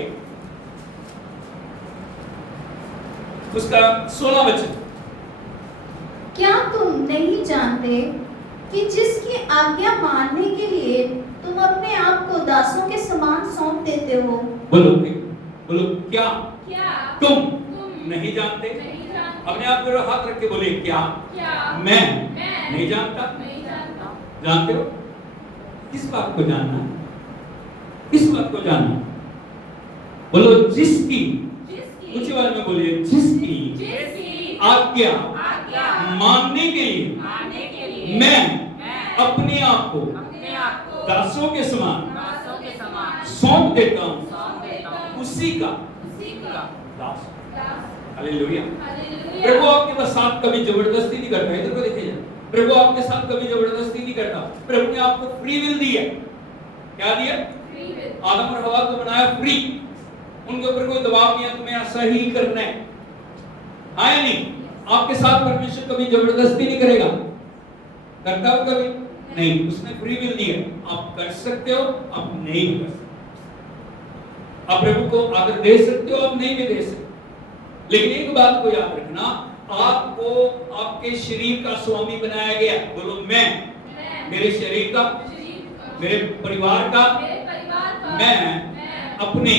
उसका 16 वचन। क्या तुम नहीं जानते कि जिसकी आज्ञा मानने के लिए तुम अपने आप को दासों के समान सौंप देते हो? बोलो बोलो, क्या तुम नहीं जानते? अपने आप पर हाथ रख के बोले, क्या मैं नहीं जानता? जानते हो? किस बात को जानना? किस बात को जानना? बोलो जिसकी, ऊंची आवाज में बोलिए, जिसकी आज्ञा मानने के लिए मैं अपने आप को दासों के समान सौंप देता हूं, उसी का दास। हालेलुया। प्रभु आपके साथ कभी जबरदस्ती नहीं करता। इधर को देखिए, प्रभु आपके साथ कभी जबरदस्ती नहीं करता। प्रभु ने आपको फ्री विल दी है। क्या दिया? आदम और हवा को बनाया फ्री, उनके ऊपर कोई दबाव नहीं है तुम्हें ऐसा ही करना है। हाँ या नहीं? आपके साथ परमेश्वर कभी जबरदस्ती नहीं करेगा, करता हो कभी? नहीं, उसने फ्री विल दी है, आप कर सकते हो, आप नहीं कर सकते। आप प्रभु को आदर दे सकते हो, आप नहीं भी दे सकते। लेकिन एक बात को याद रखना, आपको आपके शरीर का स्वामी बनाया गया। बोलो मैं मेरे शरीर का, मेरे परिवार का, मैं अपने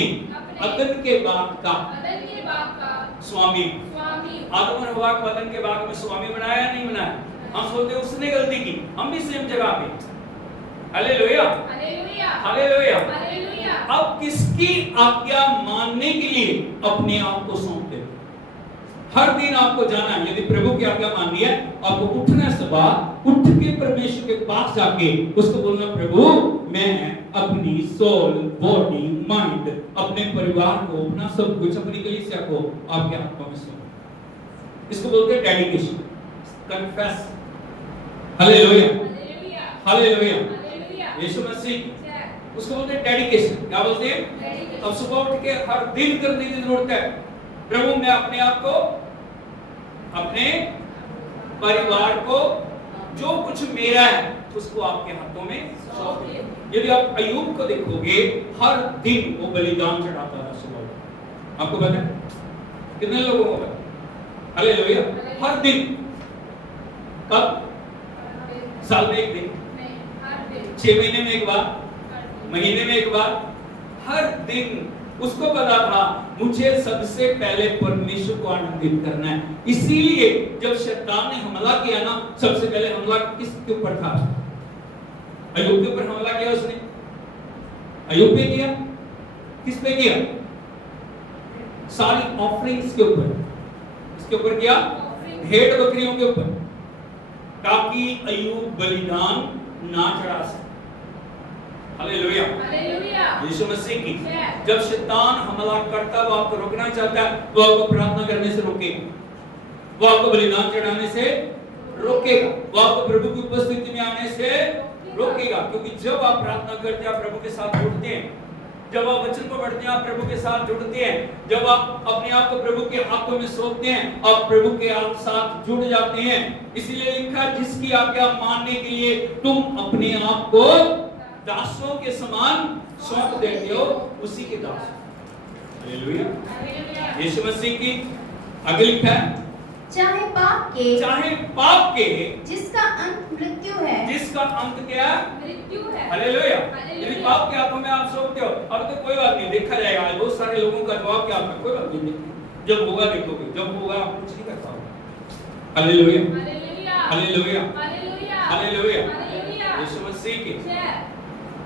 अदन के बाग का स्वामी। आदम और हवा को अदन के बाग में स्वामी बनाया या नहीं बनाया? हम सोचते उसने गलती की, हम भी सेम जगह पे। Hallelujah, hallelujah. अब किसकी आज्ञा मानने के लिए अपने आप को सौंपते हो? हर दिन आपको जाना है। यदि प्रभु की आज्ञा माननी है, आपको उठना, सुबह उठ के परमेश्वर के पास जाके उसको बोलना, प्रभु मैं अपनी सोल, बॉडी, माइंड, अपने परिवार को, अपना सब कुछ, अपनी कलीसिया को आपके हाथों में सौंप। इसको बोलते हैं dedication, confess. Hallelujah, hallelujah. Yeshu Masih, उसको बोलते हैं डेडिकेशन। क्या बोलते हैं? अब सुबह उठ के हर दिन करने की जरूरत है, प्रभु मैं अपने आप को, अपने परिवार को, जो कुछ मेरा है उसको आपके हाथों में सौंप दिया। यदि आप अय्यूब को देखोगे, हर दिन वो बलिदान चढ़ाता था सुबह। आपको पता है कितने लोगों को पता? हालेलुया, हर दिन। कब? साल में एक दिन, 6 महीने में एक बार, महीने में एक बार, हर दिन उसको पता था मुझे सबसे पहले परमेश्वर को आनंदित करना है। इसीलिए जब शैतान ने हमला किया ना, सबसे पहले हमला किसके ऊपर था? अय्यूब के ऊपर हमला किया उसने। अय्यूब पे किया, किस पे किया? सारी ऑफरिंग्स के ऊपर। इसके ऊपर किया भेड़ बकरियों के ऊपर, ताकि अय्यूब बलिदान ना चढ़ा सके। हालेलुया, यीशु मसीह की। जब शैतान हमला करता है, वो आपको रोकना चाहता है, वो आपको प्रार्थना करने से रोकेगा, वो आपको बलिदान चढ़ाने से रोकेगा, वो आपको प्रभु की उपस्थिति में आने से रोकेगा। क्योंकि जब आप प्रार्थना करते हैं, आप प्रभु के साथ जुड़ते हैं, जब आप वचन को पढ़ते हैं, आप प्रभु के साथ जुड़ते हैं, जब आप अपने आप को प्रभु के हाथों में सौंपते हैं, आप प्रभु के साथ जुड़ जाते हैं। इसीलिए लिखा, जिसकी आज्ञा मानने के लिए तुम अपने आप को दासों के समान सौंप देते हो, उसी के दास। हालेलुया, यीशु मसीह की। आगे लिखा है, चाहे पाप के जिसका अंत मृत्यु है, जिसका अंत क्या है? मृत्यु है। हालेलुया। यदि पाप के हाथों में आप सौंपते हो, अब तो कोई बात नहीं, देखा जाएगा। बहुत सारे लोगों का जवाब क्या होगा? कोई बात नहीं, जब होगा देखोगे, जब होगा आप कुछ नहीं कर पाओगे। Hallelujah, hallelujah, hallelujah, Yeshu Masih की।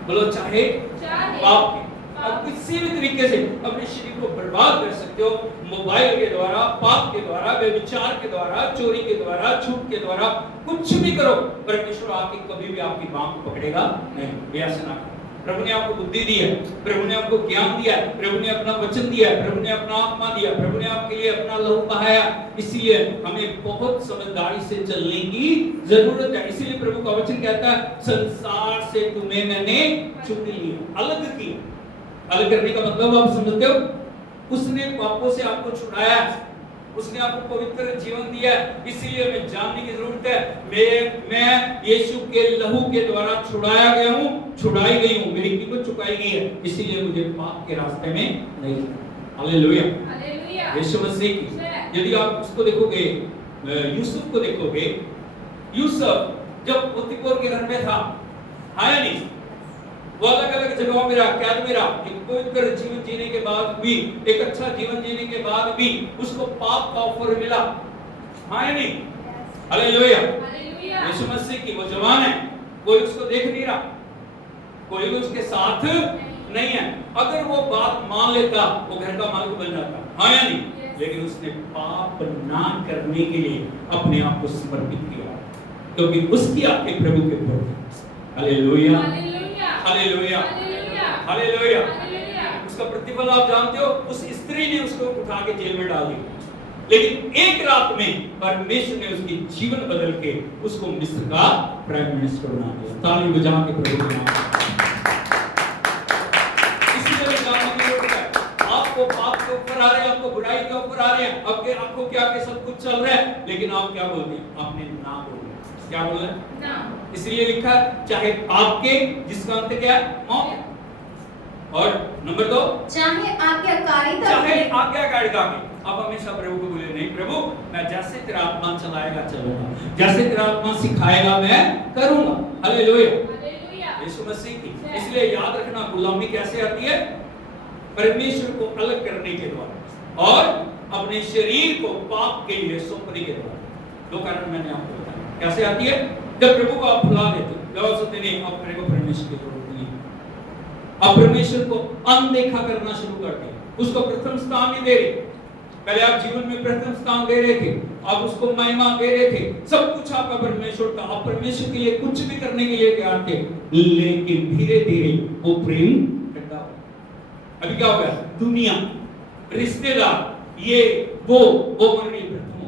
बोलो चाहे पाप के। आप किसी भी तरीके से अपने शरीर को बर्बाद कर सकते हो, मोबाइल के द्वारा, पाप के द्वारा, व्यभिचार के द्वारा, चोरी के द्वारा, झूठ के द्वारा, कुछ भी करो, परमेश्वर आपकी कभी भी आपकी बांह पकड़ेगा नहीं। ऐसा ना। प्रभु ने आपको बुद्धि दी है, प्रभु ने आपको ज्ञान दिया है, प्रभु ने अपना वचन दिया है, प्रभु ने अपना आत्मा दिया, प्रभु ने आपके लिए अपना लहू बहाया। इसीलिए हमें बहुत समझदारी से चलने की जरूरत है। इसीलिए प्रभु का वचन कहता है, संसार से तुम्हें मैंने चुन लिया, अलग किया। अलग करने का मतलब आप समझते हो? उसने पापों से आपको छुड़ाया, उसने आपको पवित्र जीवन दिया। इसीलिए हमें जानने की जरूरत है, मैं यीशु के लहू के द्वारा छुड़ाया गया हूँ, छुड़ाई गई हूँ, मेरी कीमत चुकाई गई है। इसीलिए मुझे पाप के रास्ते में नहीं। हालेलुया, यीशु मसीह की। यदि आप उसको देखोगे, यूसुफ को देखोगे, यूसुफ जब पोतीफर के घर में था, हाँ या नहीं, वो अलग अलग जगहों में रहा, कैद में रहा, एक पवित्र जीवन जीने के बाद भी, एक अच्छा जीवन जीने के बाद भी उसको पाप का ऑफर मिला, हाँ या नहीं? हालेलुया, यीशु मसीह की। वो जवान है, कोई उसको देख नहीं रहा, कोई भी उसके साथ नहीं है। अगर वो बात मान लेता, वो घर का मालिक बन जाता, हाँ या नहीं? लेकिन उसने पाप ना करने के लिए अपने आप को समर्पित किया, क्योंकि उसकी आंखें प्रभु के ऊपर थी। Hallelujah, hallelujah, hallelujah. उसका प्रतिफल आप जानते हो, उस स्त्री ने उसको उठा के जेल में डाल दिया, लेकिन एक रात में परमेश्वर ने उसकी जीवन बदल के उसको मिस्र का प्राइम मिनिस्टर बना दिया। ताली बजा के प्रभु के नाम। आपके ऊपर आ रहे हैं, आपको बुराई के ऊपर आ रहे हैं, आपके आंखों के आगे सब कुछ चल रहा है, लेकिन आप क्या बोलते हैं? आपने ना बोला। क्या बोला? ना। इसलिए लिखा चाहे आपके, जिसका अंत क्या है? मौत। और नंबर 2, चाहे आज्ञाकारिता, चाहे आज्ञाकारिता में। अब हमेशा प्रभु को बोले, नहीं प्रभु, मैं जैसे तेरा आत्मा चलाएगा चलूंगा, जैसे तेरा आत्मा सिखाएगा मैं करूंगा। हालेलुया, यीशु मसीह की। इसलिए याद रखना, गुलामी कैसे आती है? परमेश्वर को अलग करने के द्वारा और अपने शरीर को पाप के लिए सौंपने के द्वारा। 2 कारण मैंने आपको बताया। कैसे आती है? जब प्रभु को आप भुला देते हो, जब आप सोचते नहीं आप मेरे को परमेश्वर की जरूरत नहीं, आप परमेश्वर को अनदेखा करना शुरू कर दिया, उसको प्रथम स्थान नहीं दे रहे। पहले आप जीवन में प्रथम स्थान दे रहे थे, आप उसको महिमा दे रहे थे, सब कुछ आपका परमेश्वर था, आप परमेश्वर के लिए कुछ भी करने के लिए तैयार थे, लेकिन धीरे धीरे वो प्रेम ठंडा हो। अभी क्या हो गया? दुनिया, रिश्तेदार, ये वो मरने प्रथम हो।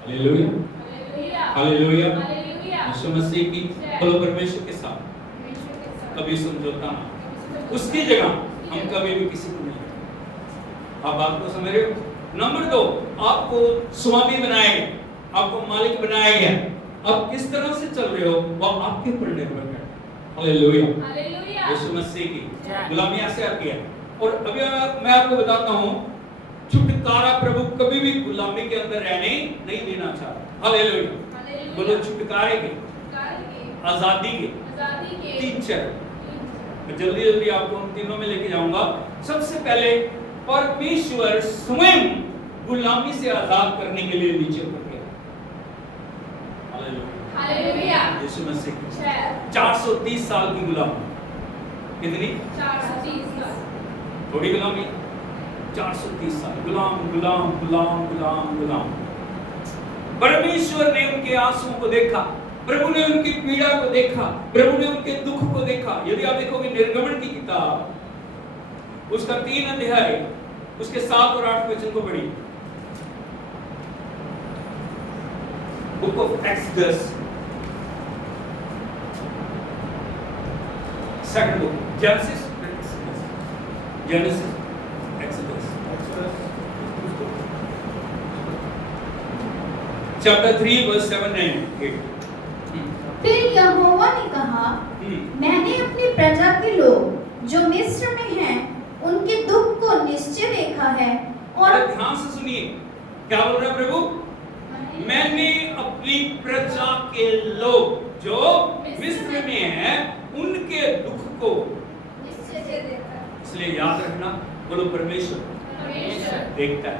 हालेलुया, हालेलुया, यीशु मसीह की। बोलो परमेश्वर के साथ कभी समझौता ना, उसकी जगह हम कभी भी किसी को नहीं। आप बात को समझ रहे हो? नंबर 2, आपको स्वामी बनाया गया, आपको मालिक बनाया गया, आप किस तरह से चल रहे हो वो आपके ऊपर निर्भर करता है। हालेलुया, हालेलुया, यीशु मसीह की। गुलामी ऐसे आती है। और अभी मैं आपको बताता हूं, छुटकारा प्रभु कभी भी गुलामी के अंदर रहने नहीं देना चाहता। हालेलुया, बोलो छुटकारे के, आजादी के 3 चरण। जल्दी जल्दी आपको उन तीनों में लेके जाऊंगा। सबसे पहले परमेश्वर स्वयं गुलामी से आजाद करने के लिए नीचे उतर गया। हालेलुया, यीशु मसीह की 430 साल की गुलामी। कितनी? 430 साल। थोड़ी गुलामी, 430 साल गुलाम गुलाम गुलाम गुलाम गुलाम। परमेश्वर ने उनके आंसुओं को देखा, प्रभु ने उनकी पीड़ा को देखा, प्रभु ने उनके दुख को देखा। यदि आप देखोगे निर्गमन की किताब, उसका 3 अध्याय, उसके 7 और 8 वचन को पढ़िए। Book of Exodus, second book, Genesis, Exodus, chapter 3 verse 7 and 8। फिर यहोवा ने कहा, मैंने अपनी प्रजा के लोग जो मिस्र में हैं उनके दुख को निश्चय देखा है। और ध्यान से सुनिए, क्या बोल रहा है प्रभु? मैंने अपनी प्रजा के लोग जो मिस्र में हैं उनके दुख को निश्चय से देखा। इसलिए याद रखना, बोलो परमेश्वर देखता है।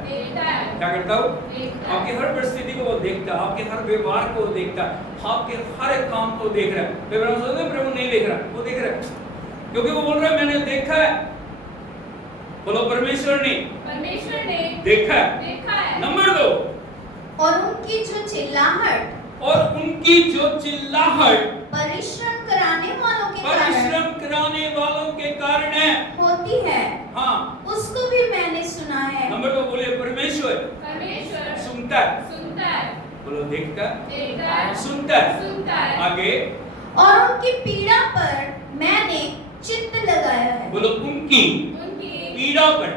क्या करता हो? आपकी हर परिस्थिति को वो देखता है, आपके हर व्यवहार को वो देखता है, आपके हर एक काम को देख रहा है। प्रभु नहीं देख रहा, वो देख रहा है, क्योंकि वो बोल रहा है मैंने देखा है। बोलो परमेश्वर ने देखा है। नंबर 2, और उनकी जो चिल्लाहट, परिश्रम कराने वालों के कारण होती है, हाँ, उसको भी मैंने सुना है। नंबर 2 बोले परमेश्वर सुनता है। बोलो देखता है, सुनता है। आगे, और उनकी पीड़ा पर मैंने चित्त लगाया है। बोलो उनकी पीड़ा पर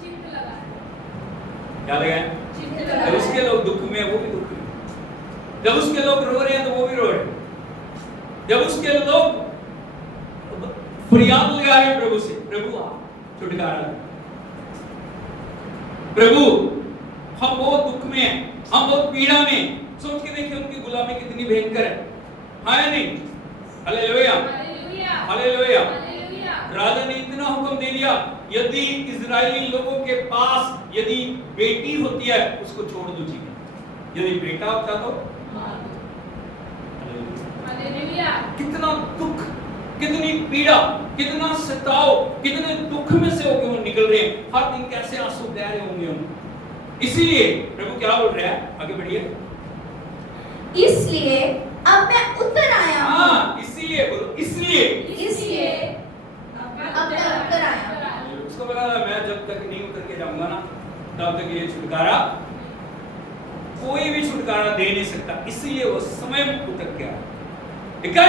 चित्त लगाया। क्या लगाया? जब उसके लोग दुख में है वो भी दुख में, जब उसके लोग रो रहे हैं तो वो भी रो रहे हैं, जब उसके लोग फरियाद लगा रहे हैं प्रभु से, प्रभु आप छुटकारा दो, प्रभु हम बहुत दुख में हैं, हम बहुत पीड़ा में। सोच के देखिए उनकी गुलामी कितनी भयंकर है, हाँ या नहीं? Hallelujah, hallelujah. राजा ने इतना हुक्म दे दिया, यदि इजरायली लोगों के पास यदि बेटी होती है उसको छोड़ दो जी, यदि बेटा होता तो हालेलुया। कितना दुख, कितनी पीड़ा, कितना सताओ, कितने दुख में से होके वो निकल रहे हैं, हर दिन कैसे आंसू बह रहे होंगे उनको। इसीलिए प्रभु क्या बोल रहा है, आगे बढ़िए। इसलिए अब मैं उतर आया हूं। हाँ, इसलिए बोलो, इसलिए अब मैं उतर आया हूं। उसको बोला मैं जब तक नहीं उतर के जाऊंगा ना तब तक ये छुटकारा कोई भी छुटकारा दे नहीं सकता, इसलिए वो स्वयं उतर के आया।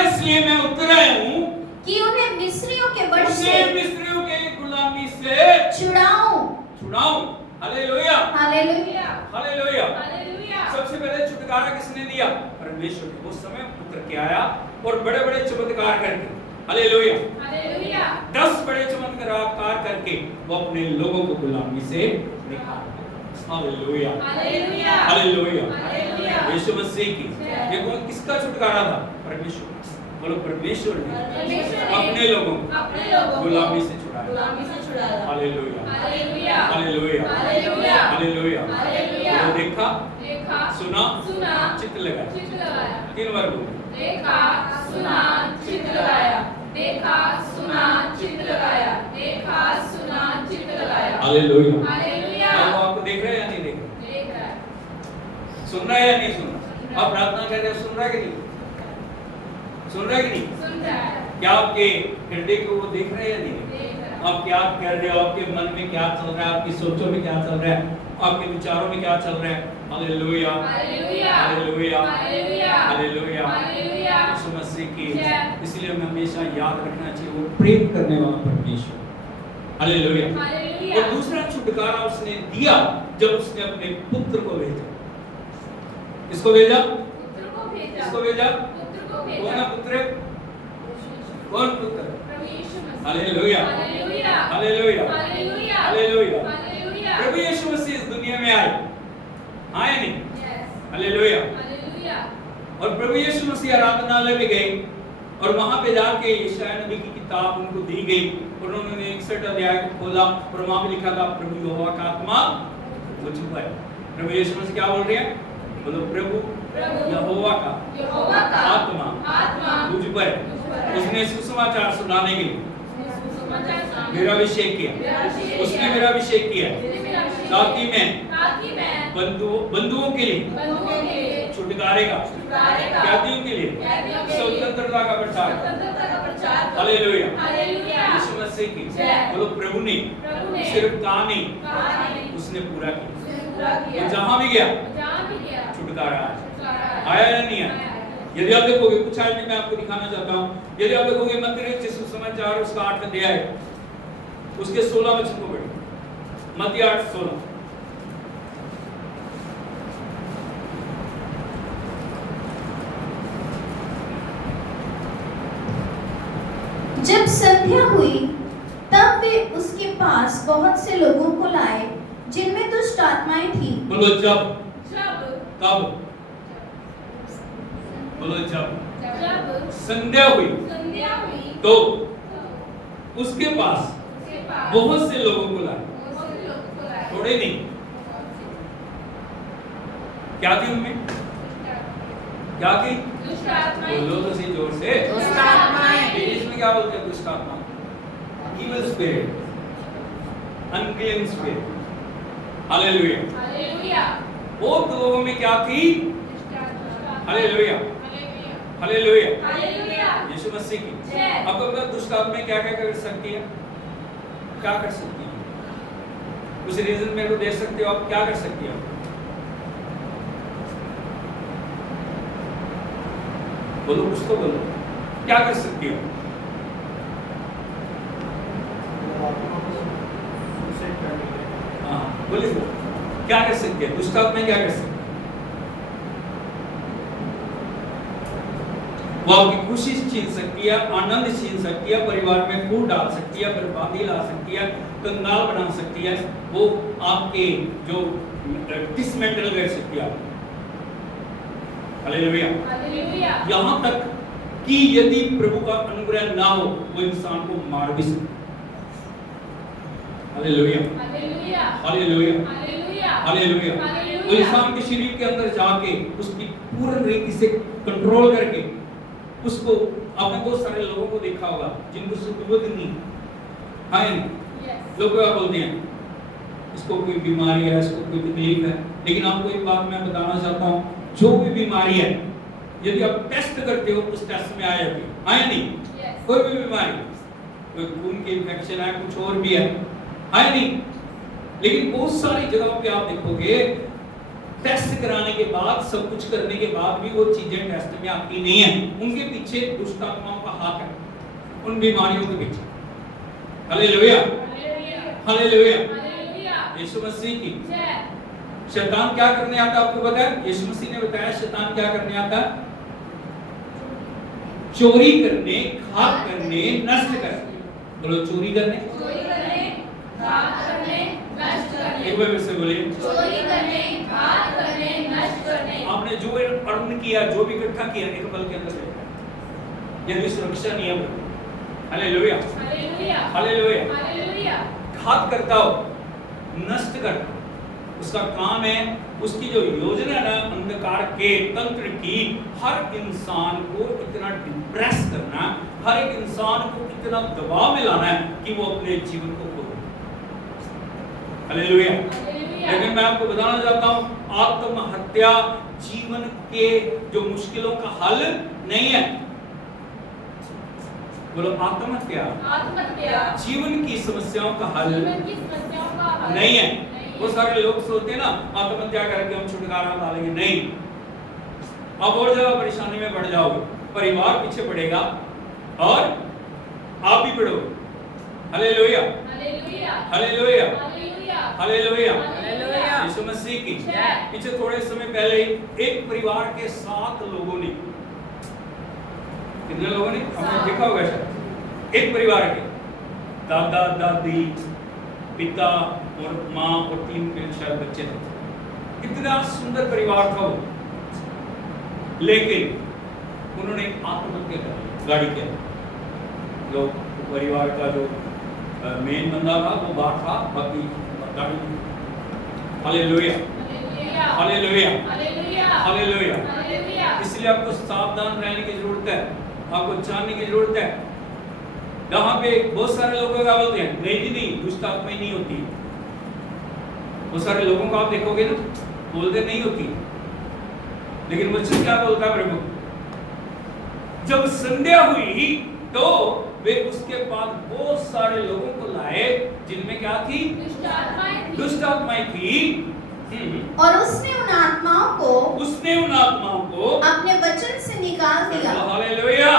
इसलिए मैं उतर आया हूं कि उन्हें मिस्रियों के वश से उन्हें मिस्रियों के गुलामी से छुड़ाऊं। Hallelujah, hallelujah, hallelujah. हालेलुया। सबसे पहले छुटकारा किसने दिया? परमेश्वर ने। उस समय उतर के आया और बड़े-बड़े चमत्कार करके, हालेलुया, हालेलुया। 10 बड़े चमत्कार करके वो अपने लोगों को गुलामी से निकाल दिया। Hallelujah, hallelujah. Hallelujah. Hallelujah. Yeshu Masih की। ये कौन किसका छुटकारा था? परमेश्वर। बोलो परमेश्वर ने परमेश्वर ने अपने लोगों अपने लोगों को गुलामी से छुड़ाया। गुलामी से छुड़ाया। Hallelujah, hallelujah. Hallelujah, hallelujah. Hallelujah. Hallelujah. वो देखा, देखा, सुना, सुना, चित्त लगाया। चित्त लगाया। 3 बार बोलो। देखा, सुना, चित्त लगाया। देखा, सुना, चित्त लगाया। देखा, सुना, चित्त लगाया। हालेलुया। हालेलुया। अब वो आपको देख रहे हैं या नहीं देख रहे? देख रहा है। सुन रहा है या नहीं सुन रहा? आप प्रार्थना कर रहे हैं, सुन रहा है कि नहीं? सुन रहा है कि नहीं? सुन रहा है। क्या आपके हृदय को वो देख रहे हैं या नहीं? देख रहा है। आप क्या कर रहे हो? आपके मन में क्या चल रहा है? आपकी सोचों में क्या चल रहा है? आपके विचारों में क्या चल रहा है? Hallelujah, hallelujah. Hallelujah, hallelujah. Hallelujah. Hallelujah. Yeshu Masih की। जय। इसलिए हमें हमेशा याद रखना चाहिए वो प्रेम करने वाला परमेश्वर। हालेलुया। हालेलुया। और दूसरा छुटकारा उसने दिया जब उसने अपने पुत्र को भेजा। किसको भेजा? पुत्र को भेजा। किसको भेजा? पुत्र को भेजा। कौन है पुत्र? कौन पुत्र? प्रभु Yeshu Masih. Hallelujah, hallelujah. Hallelujah, hallelujah. Hallelujah. Hallelujah. प्रभु यीशु मसीह इस दुनिया में आए नहीं? Yes. हालेलुया। हालेलुया। और प्रभु यीशु मसीह आराधनालय में गए और वहां पे जाके यशायाह नबी की किताब उनको दी गई और उन्होंने 61 अध्याय को खोला और वहां पे लिखा था प्रभु यहोवा का आत्मा मुझ पर है। प्रभु यीशु मसीह क्या बोल रहे हैं? बोलो प्रभु यहोवा का यहोवा का आत्मा मुझ पर है। मुझ पर है। उसने सुसमाचार सुनाने के लिए समाचार सुनाने मेरा अभिषेक किया। मेरा अभिषेक उसने किया। मेरा अभिषेक किया उसने मेरा अभिषेक ताकि किया। मैं ताकि मैं बंधुओं के लिए बंधुओं के लिए छुटकारे का छुटकारे का कैदियों के लिए कैदियों के लिए स्वतंत्रता का प्रचार स्वतंत्रता का प्रचार करूं। हालेलुया। हालेलुया। यीशु मसीह की। जय। बोलो प्रभु ने प्रभु ने सिर्फ कहा नहीं, कहा नहीं, उसने पूरा किया। उसने पूरा किया। वो जहां भी गया जहां भी गया छुटकारा आया। छुटकारा आया या नहीं आया? आया। यदि आप देखोगे कुछ आज मैं आपको दिखाना चाहता हूं। यदि आप देखोगे मत्ती के सुसमाचार उसका 8 अध्याय है, उसके 16 वचन को पढ़ो। मत्ती 8:16। जब संध्या हुई तब वे उसके पास बहुत से लोगों को लाए जिनमें दुष्ट आत्माएं थी। बोलो जब, जब तब, बोलो जब जब संध्या हुई संध्या हुई तो उसके पास उसके पास बहुत से लोगों को लाए। बहुत से लोगों को लाए। थोड़े नहीं, क्या थी उनमें? क्या थी? दुष्ट आत्माएं बोलो तो सही जोर से। दुष्ट आत्माएं इंग्लिश में क्या बोलते हैं दुष्ट आत्मा? evil spirit, unclean spirit. Hallelujah. Hallelujah. वो लोगों में क्या थी? दुष्ट आत्मा। Hallelujah, hallelujah. Hallelujah. Hallelujah. Yeshu Masih की। जय। अब अगर दुष्ट आत्मा क्या क्या कर सकती है? क्या कर सकती है? उस रीजन मेरे को दे सकते हो आप? क्या कर सकती हो? बोलो कुछ तो बोलो, क्या कर सकती हो? हाँ बोलिए, क्या कर सकती है दुष्ट आत्मा? क्या कर सकती है? वो आपकी खुशी छीन सकती है, आनंद छीन सकती है, परिवार में फूट डाल सकती है, बर्बादी ला सकती है, कंगाल बना सकती है, वो आपके जो डिसमेंटल कर सकती है आपको। हालेलुया। हालेलुया। यहाँ तक कि यदि प्रभु का अनुग्रह ना हो वो इंसान को मार भी सकता है। Hallelujah, hallelujah. Hallelujah, hallelujah. Hallelujah. Hallelujah. वो इंसान के शरीर के अंदर जाके उसकी पूर्ण रीति से कंट्रोल करके उसको, आपने बहुत सारे लोगों को देखा होगा जिनको सुबुद्ध नहीं है, Yes. लोग क्या बोलते हैं, इसको कोई बीमारी है, इसको कोई तकलीफ है। लेकिन आपको एक बात मैं बताना चाहता हूँ, जो भी बीमारी है यदि आप टेस्ट करते हो उस टेस्ट में आ जाती है, आया नहीं? Yes. कोई भी बीमारी, कोई खून की इन्फेक्शन है, कुछ और भी है, आया नहीं? लेकिन बहुत सारी जगहों पे आप देखोगे टेस्ट कराने के बाद, सब कुछ करने के बाद भी वो चीजें टेस्ट में आती नहीं है। उनके पीछे दुष्ट आत्माओं का हाथ है। उन बीमारियों के पीछे। Hallelujah, hallelujah. यीशु मसीह की शैतान क्या करने आता है आपको पता है? यीशु मसीह ने बताया शैतान क्या करने आता है? चोरी करने, घात करने, नष्ट करने। बोलो चोरी करने, घात करने, नष्ट करने। एक बार फिर से बोलिए। चोरी करने, घात करने, नष्ट करने। आपने जो अर्न किया, जो भी इकट्ठा किया, एक पल के अंदर जाएगा। यदि सुरक्षा नहीं है। Hallelujah, hallelujah, hallelujah. हालेलुया। घात करता हो, नष्ट करता, उसका काम है। उसकी जो योजना है ना अंधकार के तंत्र की, हर इंसान को इतना डिप्रेस करना, हर एक इंसान को इतना दबाव में लाना है कि वो अपने जीवन को खो दे। हालेलुया। लेकिन मैं आपको बताना चाहता हूं, आत्महत्या जीवन के जो मुश्किलों का हल नहीं है। बोलो आत्महत्या जीवन की समस्याओं का हल नहीं है। वो सारे लोग सोचते हैं ना आत्महत्या करके हम छुटकारा पालेंगे, नहीं। आप और ज्यादा परेशानी में पड़ जाओगे, परिवार पीछे पड़ेगा और आप भी पड़ोगे। Hallelujah, hallelujah, hallelujah. Yeshu Masih की पीछे थोड़े समय पहले एक परिवार के 7 लोगों ने, कितने लोगों ने आपने देखा होगा शायद, एक परिवार के दादा दादी, पिता और माँ और 3 के शायद बच्चे थे। इतना सुंदर परिवार था वो, लेकिन उन्होंने आत्महत्या कर गाड़ी किया। जो परिवार का जो मेन बंदा था वो बाहर था, बाकी गाड़ी। Hallelujah, hallelujah, hallelujah. इसलिए आपको सावधान रहने की जरूरत है, आपको जानने की जरूरत है। यहाँ पे बहुत सारे लोगों का बोलते हैं नहीं जी नहीं, दुष्ट आत्माएं नहीं होती। बहुत सारे लोगों को आप देखोगे ना बोलते नहीं होती, लेकिन वचन क्या बोलता है प्रभु? जब संध्या हुई तो वे उसके बाद बहुत सारे लोगों को लाए जिनमें क्या थी? दुष्ट आत्माएं थी। और उसने उन आत्माओं को अपने वचन से निकाल दिया। Hallelujah,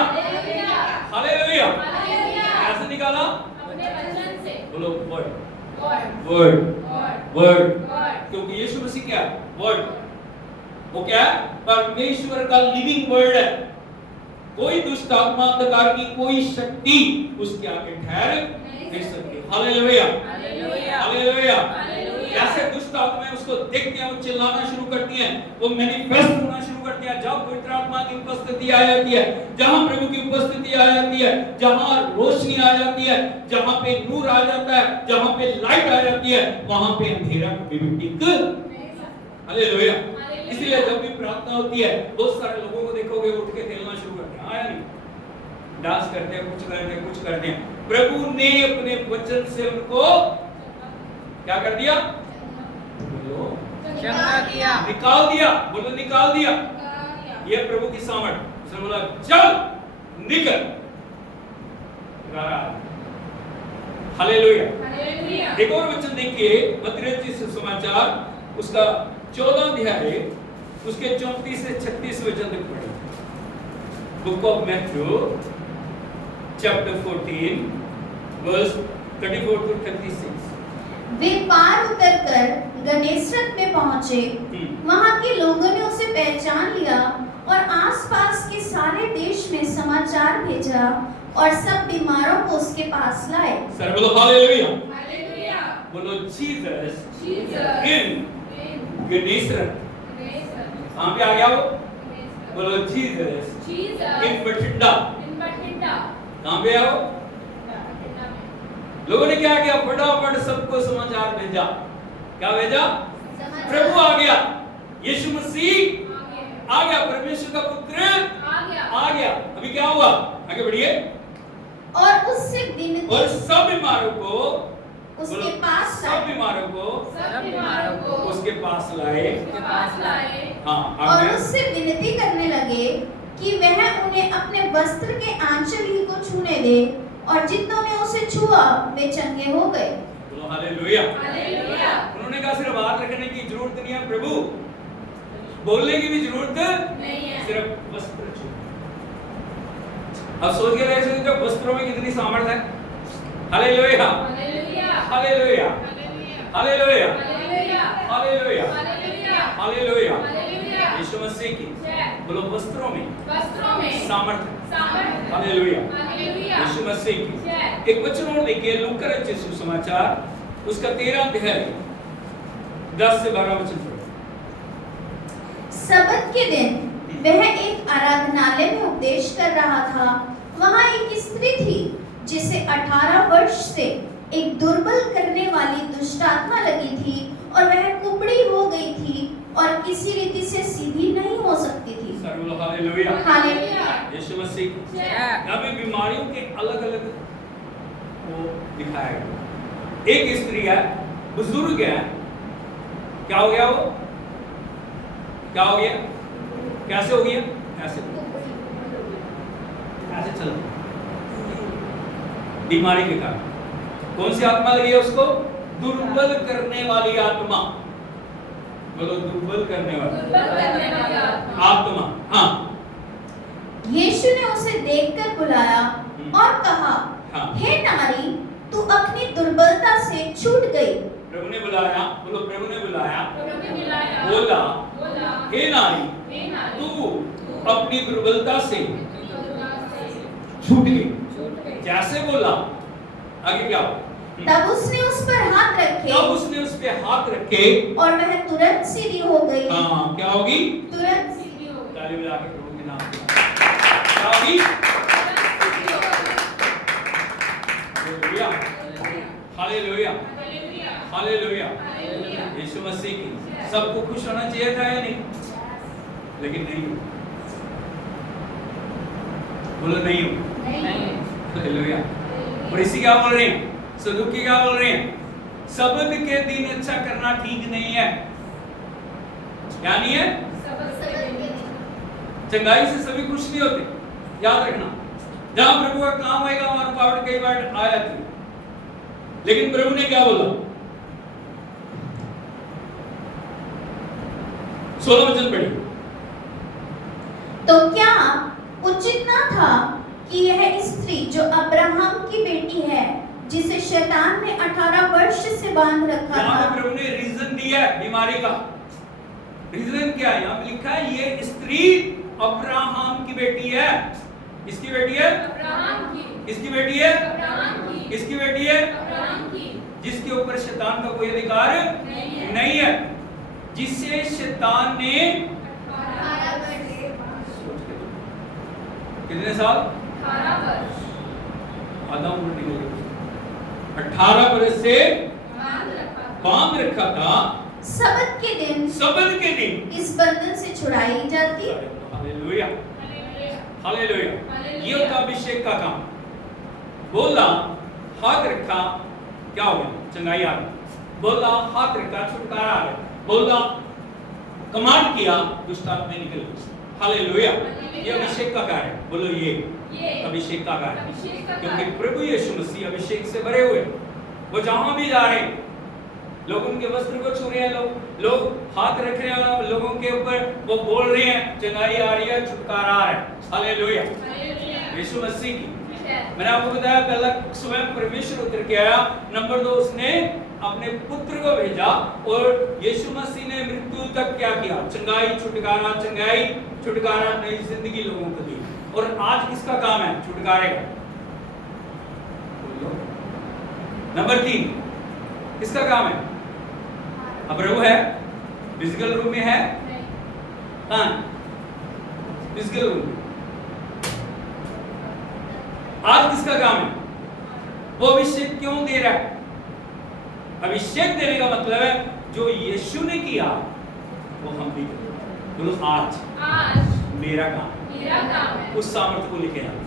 hallelujah. कैसे निकाला? अपने वचन से। बोलो वर्ड, वर्ड। क्योंकि यीशु मसीह क्या है? वर्ड। वो क्या है? परमेश्वर का लिविंग वर्ड है। कोई दुष्ट आत्मा, अंधकार की कोई शक्ति उसके आगे ठहर नहीं सकती। Hallelujah, hallelujah. कैसे दुष्ट आत्माएं उसको देखते हैं, वो चिल्लाना शुरू करती हैं, वो मैनिफेस्ट होना शुरू करती है। जब पवित्र आत्मा की उपस्थिति आ जाती है, जहां प्रभु की उपस्थिति आ जाती है, जहां रोशनी आ जाती है, जहां पे नूर आ जाता है, जहां पे लाइट आ जाती है, वहां पे अंधेरा कभी टिक। हालेलुया। इसलिए जब भी प्रार्थना होती है, बहुत सारे लोगों को देखोगे उठ के खेलना शुरू करते हैं। आया नहीं, डांस करते हैं, कुछ करते हैं। प्रभु ने अपने वचन से उनको क्या कर दिया? निकाल दिया। बोलो निकाल दिया। ये प्रभु की सामर्थ। उसने बोला चल निकल। हालेलुया। एक और वचन देखिए, मत्ती सुसमाचार उसका 14 अध्याय उसके 34 से 36 वचन तक पढ़े। Book of Matthew chapter 14 verse 34 to 36। वे पार उतरकर गनेसरत में पहुंचे। वहां के लोगों ने उसे पहचान लिया और आसपास के सारे देश में समाचार भेजा और सब बीमारों को उसके पास लाए। सर बोलो हालेलुया। हालेलुया। बोलो जीसस जीसस इन गनेसरत। कहां पे आ गया वो? बोलो जीसस जीसस इन बठिंडा। कहां पे आया वो? लोगों ने क्या किया? फटाफट सबको समाचार भेजा। क्या भेजा? प्रभु आ गया, यीशु मसीह आ गया, परमेश्वर का पुत्र आ गया। अभी क्या हुआ? आगे बढ़िए। और उससे विनती और सब बीमारों को उसके पास सब बीमारों को उसके पास लाए। हाँ, और उससे विनती करने लगे कि वह उन्हें अपने वस्त्र के आंचल ही को छूने दे, और जितनों ने उसे छुआ वे चंगे हो गए। बोलो हालेलुया। हालेलुया। उन्होंने कहा सिर्फ हाथ रखने की जरूरत नहीं है प्रभु, बोलने की भी जरूरत नहीं है, सिर्फ वस्त्र छू। अब सोच के रहे थे जब वस्त्रों में कितनी सामर्थ है। Hallelujah hallelujah hallelujah hallelujah hallelujah. Yeshu Masih की बोलो वस्त्रों में सामर्थ है। हालेलुया यीशु मसीह की। एक वचन और देखिए लूका रचित सुसमाचार उसका 13 अध्याय 10 से 12 वचन पढ़ो। सबत के दिन वह एक आराधनालय में उपदेश कर रहा था। वहां एक स्त्री थी जिसे 18 वर्ष से एक दुर्बल करने वाली दुष्ट आत्मा लगी थी और वह कुबड़ी हो गई थी और किसी रीति से सीधी नहीं हो सकती थी। हालेलुया हालेलुया यीशु मसीह। यहाँ पे बीमारियों के अलग अलग को दिखाया गया। एक स्त्री है, बुजुर्ग है, क्या हो गया वो? क्या हो गया? कैसे हो गया? ऐसे चल बीमारी के कारण। कौन सी आत्मा लगी है उसको? दुर्बल करने वाली आत्मा। बोलो दुर्बल करने वाली आत्मा। हाँ यीशु ने उसे देखकर बुलाया और कहा, हाँ। हे नारी, तू अपनी दुर्बलता से छूट गई। प्रभु ने बुलाया, बोलो प्रभु ने बुलाया, बोला हे नारी तू अपनी दुर्बलता से छूट गई। जैसे बोला आगे क्या हुआ? तब उसने उस पर हाथ रखे तब उसने उस पे हाथ रखे और वह तुरंत सीधी हो गई। हाँ क्या होगी? तुरंत सीधी हो गई। ताली बजा के प्रभु के नाम पे क्या होगी? Hallelujah hallelujah hallelujah Yeshu Masih की। सबको खुश होना चाहिए था या नहीं? लेकिन नहीं हो। बोलो नहीं हो। हालेलुया। और इसी क्या बोल रहे हैं? सदुकी क्या बोल रहे हैं? सबत के दिन अच्छा करना ठीक नहीं है। क्या नहीं है? चंगाई से सभी खुश नहीं होते, याद रखना। जहां प्रभु का काम आएगा वहां रुकावट कई बार आ जाती है, लेकिन प्रभु ने क्या बोला? 16 वचन पढ़िए। तो क्या उचित ना था कि यह स्त्री जो अब्राहम की बेटी है, जिसे शैतान ने 18 वर्ष से बांध रखा यहाँ था। पे प्रभु ने रीजन दिया है बीमारी का। रीजन क्या है? यहाँ पे लिखा है ये स्त्री अब्राहम की बेटी है। किसकी बेटी है? किसकी बेटी है? किसकी बेटी है? जिसके ऊपर शैतान का कोई अधिकार नहीं है। जिसे शैतान ने कितने साल? 18 वर्ष से बांध रखा था। सबत के दिन इस बंधन से छुड़ाई जाती है। Hallelujah hallelujah. ये होता अभिषेक का काम। बोला हाथ रखा, क्या हो गया? चंगाई आ गई। बोला हाथ रखा, छुटकारा आ गया। बोला कमांड किया, दुष्ट आत्मा निकल गई। हालेलुया। ये अभिषेक का कार्य है। बोलो ये अभिषेक का कार्य है। क्योंकि प्रभु यीशु मसीह अभिषेक से भरे हुए, वो जहां भी जा रहे हैं लोग उनके वस्त्र को छू रहे हैं, लोग हाथ रख रहे हैं लोगों के ऊपर, वो बोल रहे हैं चंगाई आ रही है, छुटकारा आ रहा है। हालेलुया यीशु मसीह की। मैंने आपको बताया पहला स्वयं परमेश्वर उतर के आया, नंबर 2 उसने अपने पुत्र को भेजा, और यीशु मसीह ने मृत्यु तक क्या किया? चंगाई छुटकारा नई जिंदगी लोगों को दी। और आज किसका काम है? छुटकारे का। नंबर 3 किसका काम है? अब प्रभु है, फिजिकल रूम में है, हाँ फिजिकल रूम। आज किसका काम है? वो अभिषेक क्यों दे रहा है? अभिषेक देने का मतलब है जो यीशु ने किया वो हम भी करें। बोलो आज मेरा काम है उस सामर्थ को लेके जाना,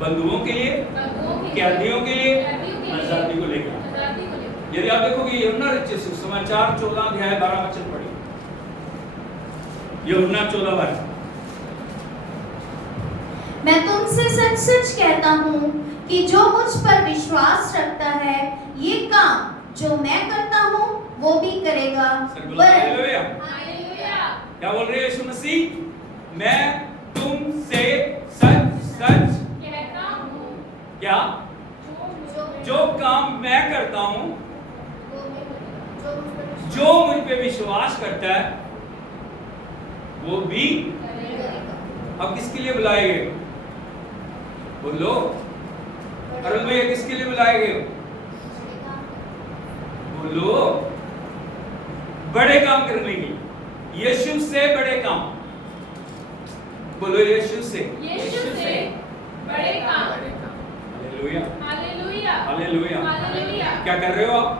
बंधुओं के लिए, कैदियों के लिए, आजादी को लेकर। यदि आप देखोगे यूहन्ना रचित सुसमाचार 14 अध्याय 12 वचन पढ़िए। यूहन्ना 14:12। मैं तुमसे सच सच कहता हूँ कि जो मुझ पर विश्वास रखता है, ये काम जो मैं करता हूँ वो भी करेगा। हालेलुया। क्या बोल रहे हैं यीशु मसीह? मैं तुमसे सच सच कहता हूँ क्या जो काम मैं करता हूँ जो मुझ पे विश्वास करता है वो भी। अब किसके लिए बुलाए गए? बोलो अरुण भैया, किसके लिए बुलाए गए? बोलो बड़े काम करने के, यीशु से बड़े काम। बोलो यीशु से बड़े काम। Hallelujah hallelujah hallelujah. हालेलुया। क्या कर रहे हो आप?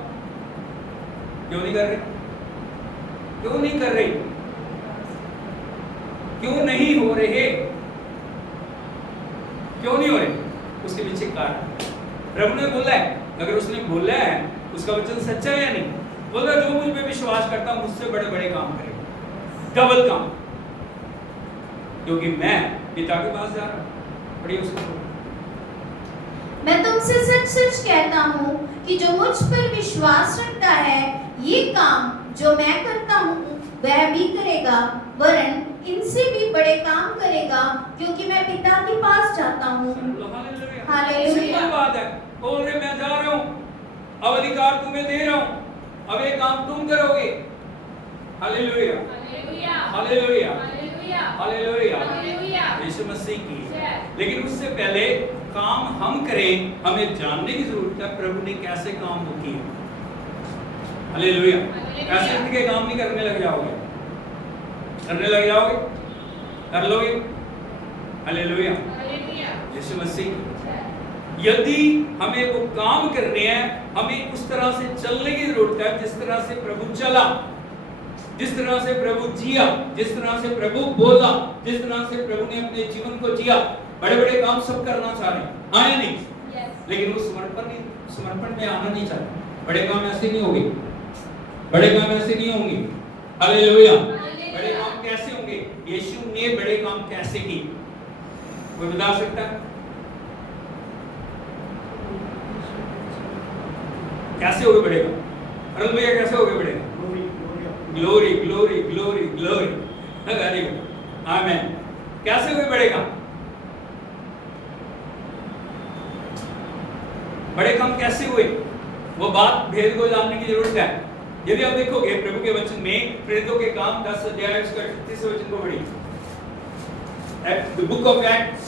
क्यों नहीं कर रहे? क्यों नहीं कर रहे? क्यों नहीं हो रहे? क्यों नहीं हो रहे? उसके पीछे कारण। प्रभु ने बोला है, अगर उसने बोला है उसका वचन सच्चा है या नहीं? बोला जो मुझ पे विश्वास करता हूं मुझसे बड़े बड़े काम करेगा, डबल काम, क्योंकि मैं पिता के पास जा रहा हूं। पढ़िए उसको। मैं तुमसे सच सच कहता हूँ कि जो मुझ पर विश्वास रखता है ये काम जो मैं करता हूँ वह भी करेगा, वरन इनसे भी बड़े काम करेगा, क्योंकि मैं पिता के पास जाता हूँ। हालेलुया। सिंपल बात है। बोल रहे मैं जा रहा हूँ, अब अधिकार तुम्हें दे रहा हूँ, अब ये काम तुम करोगे। Hallelujah hallelujah hallelujah. Yeshu Masih की। लेकिन उससे पहले काम हम करें, हमें जानने की जरूरत है प्रभु ने कैसे काम को किया। हालेलुया। ऐसे उठ के काम नहीं करने लग जाओगे, करने लग जाओगे, कर लोगे। हालेलुया यीशु मसीह। यदि हमें वो काम करने हैं, हमें उस तरह से चलने की जरूरत है जिस तरह से प्रभु चला, जिस तरह से प्रभु जिया, जिस तरह से प्रभु बोला, जिस तरह से प्रभु ने अपने जीवन को जिया। बड़े बड़े काम सब करना चाह रहे हैं, आए नहीं, लेकिन वो समर्पण में आना नहीं चाहते। बड़े काम ऐसे नहीं होंगे, बड़े काम ऐसे नहीं होंगे। हालेलुया। बड़े काम कैसे होंगे? यीशु ने बड़े काम कैसे किए? कोई बता सकता है? कैसे हो गए बड़े काम? अरुण भैया कैसे हो गए बड़े काम? Glory glory glory glory. Very good, आमीन। कैसे हुए बड़े काम? बड़े काम कैसे हुए? वो बात भेद को जानने की जरूरत है। यदि आप देखोगे प्रभु के वचन में, प्रेरितों के काम 10 अध्याय उसका 38 वचन को पढ़िए। The book of Acts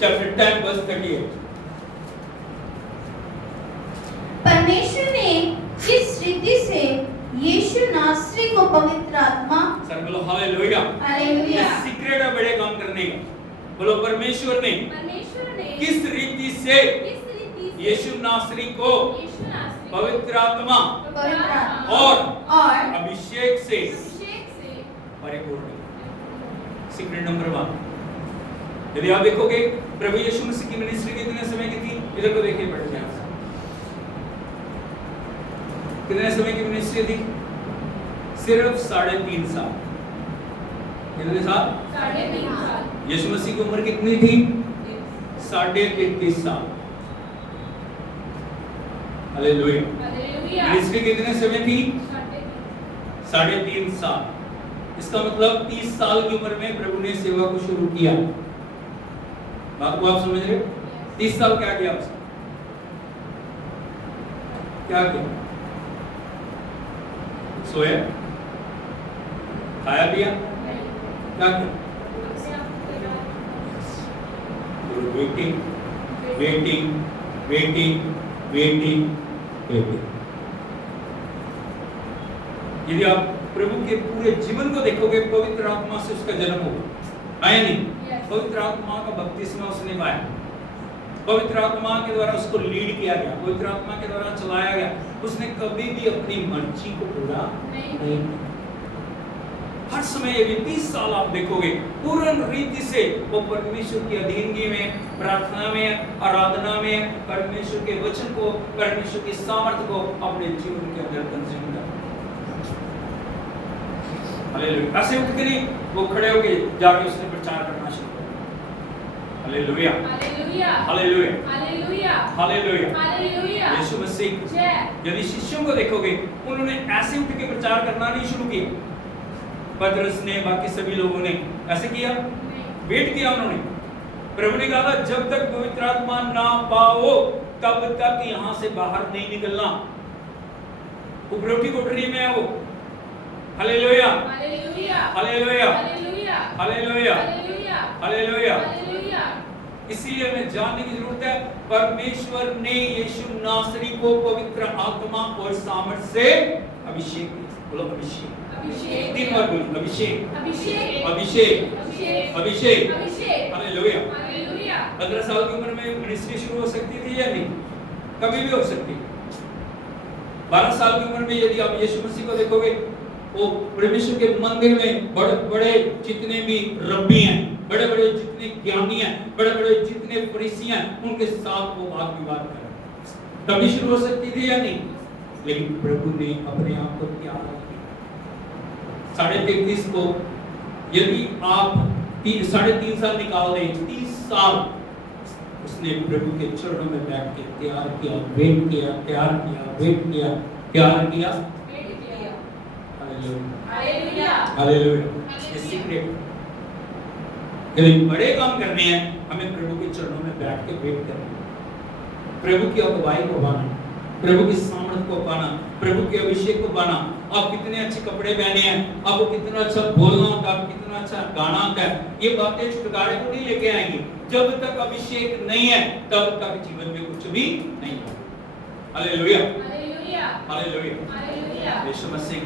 chapter 10 verse 38। परमेश्वर ने किस रीति से यीशु नासरी को पवित्र आत्मा, सर बोलो हालेलुया। हालेलुया। सीक्रेट है बड़े काम करने का। बोलो परमेश्वर ने किस रीति से यीशु नासरी को पवित्र आत्मा और अभिषेक से परिपूर्ण। Secret number 1। यदि आप देखोगे प्रभु यीशु मसीह की मिनिस्ट्री कितने समय की थी? इधर को देखिए, पढ़ ध्यान से। कितने समय की मिनिस्ट्री थी? सिर्फ 3.5 साल। कितने साल? 3.5 साल। यीशु मसीह की उम्र कितनी थी? 33.5 साल। हालेलुया। मिनिस्ट्री कितने समय थी? 3.5 साल। इसका मतलब 30 साल की उम्र में प्रभु ने सेवा को शुरू किया। बात को आप समझ रहे हो? 30 साल क्या किया उसने? क्या किया? सोया, खाया पिया, क्या किया? Waiting waiting waiting waiting waiting. यदि आप प्रभु के पूरे जीवन को देखोगे, पवित्र आत्मा से उसका जन्म होगा, आया नहीं? पवित्र आत्मा का बपतिस्मा उसने पाया, पवित्र आत्मा के द्वारा उसको लीड किया गया, पवित्र आत्मा के द्वारा चलाया गया। उसने कभी भी अपनी मर्जी को पूरा नहीं। हर समय ये 30 साल आप देखोगे पूर्ण रीति से वो परमेश्वर की अधीनगी में, प्रार्थना में, आराधना में, परमेश्वर के वचन को, परमेश्वर की सामर्थ्य को अपने जीवन के अंदर कंज्यूम करता। हालेलुया। ऐसे उठ के नहीं, वो खड़े होके जाके उसने प्रचार करना शुरू किया। Hallelujah hallelujah hallelujah hallelujah hallelujah hallelujah. Yeshu Masih. यदि शिष्यों को देखोगे, उन्होंने ऐसे उठ के प्रचार करना नहीं शुरू किया। पतरस ने, बाकी सभी लोगों ने ऐसे किया? वेट किया उन्होंने? प्रभु ने कहा था जब तक पवित्र आत्मा ना पाओ तब तक यहां से बाहर नहीं निकलना। उपरोटी कोठरी में है वो। Hallelujah hallelujah hallelujah hallelujah hallelujah hallelujah hallelujah. Hallelujah. इसीलिए हमें जानने की जरूरत है परमेश्वर ने यीशु नासरी को पवित्र आत्मा और सामर्थ से अभिषेक किया। बोलो अभिषेक। अभिषेक। 3 बार बोलो अभिषेक अभिषेक अभिषेक अभिषेक अभिषेक। अभिषेक। हालेलुया। हालेलुया। 15 साल की उम्र में मिनिस्ट्री शुरू हो सकती थी या नहीं? कभी भी हो सकती। 12 साल की उम्र में यदि आप यीशु मसीह को देखोगे, वो परमेश्वर के मंदिर में बड़े बड़े जितने भी रब्बी हैं, बड़े बड़े जितने ज्ञानी हैं, बड़े बड़े जितने फरीसी हैं, उनके साथ वो वाद विवाद कर रहे। तभी शुरू हो सकती थी या नहीं? लेकिन प्रभु ने अपने आप को क्या किया? 33.5 को यदि आप 3.5 साल निकाल दें, 30 साल उसने प्रभु के चरणों में बैठ के तैयार किया, वेट किया, तैयार किया, वेट किया, तैयार किया। Hallelujah hallelujah. ये सीक्रेट। यदि बड़े काम करने हैं, हमें प्रभु के चरणों में बैठ के वेट करना है। प्रभु की अगुवाई को पाना, प्रभु की सामर्थ को पाना, प्रभु के अभिषेक को पाना। आप कितने अच्छे कपड़े पहने हैं, आपको कितना अच्छा बोलना आता है, कितना अच्छा गाना आता है, ये बातें छुटकारे को नहीं लेके आएंगी। जब तक अभिषेक नहीं है तब तक जीवन में कुछ भी नहीं होगा। Hallelujah hallelujah hallelujah. Hallelujah. Yeshu मसीह।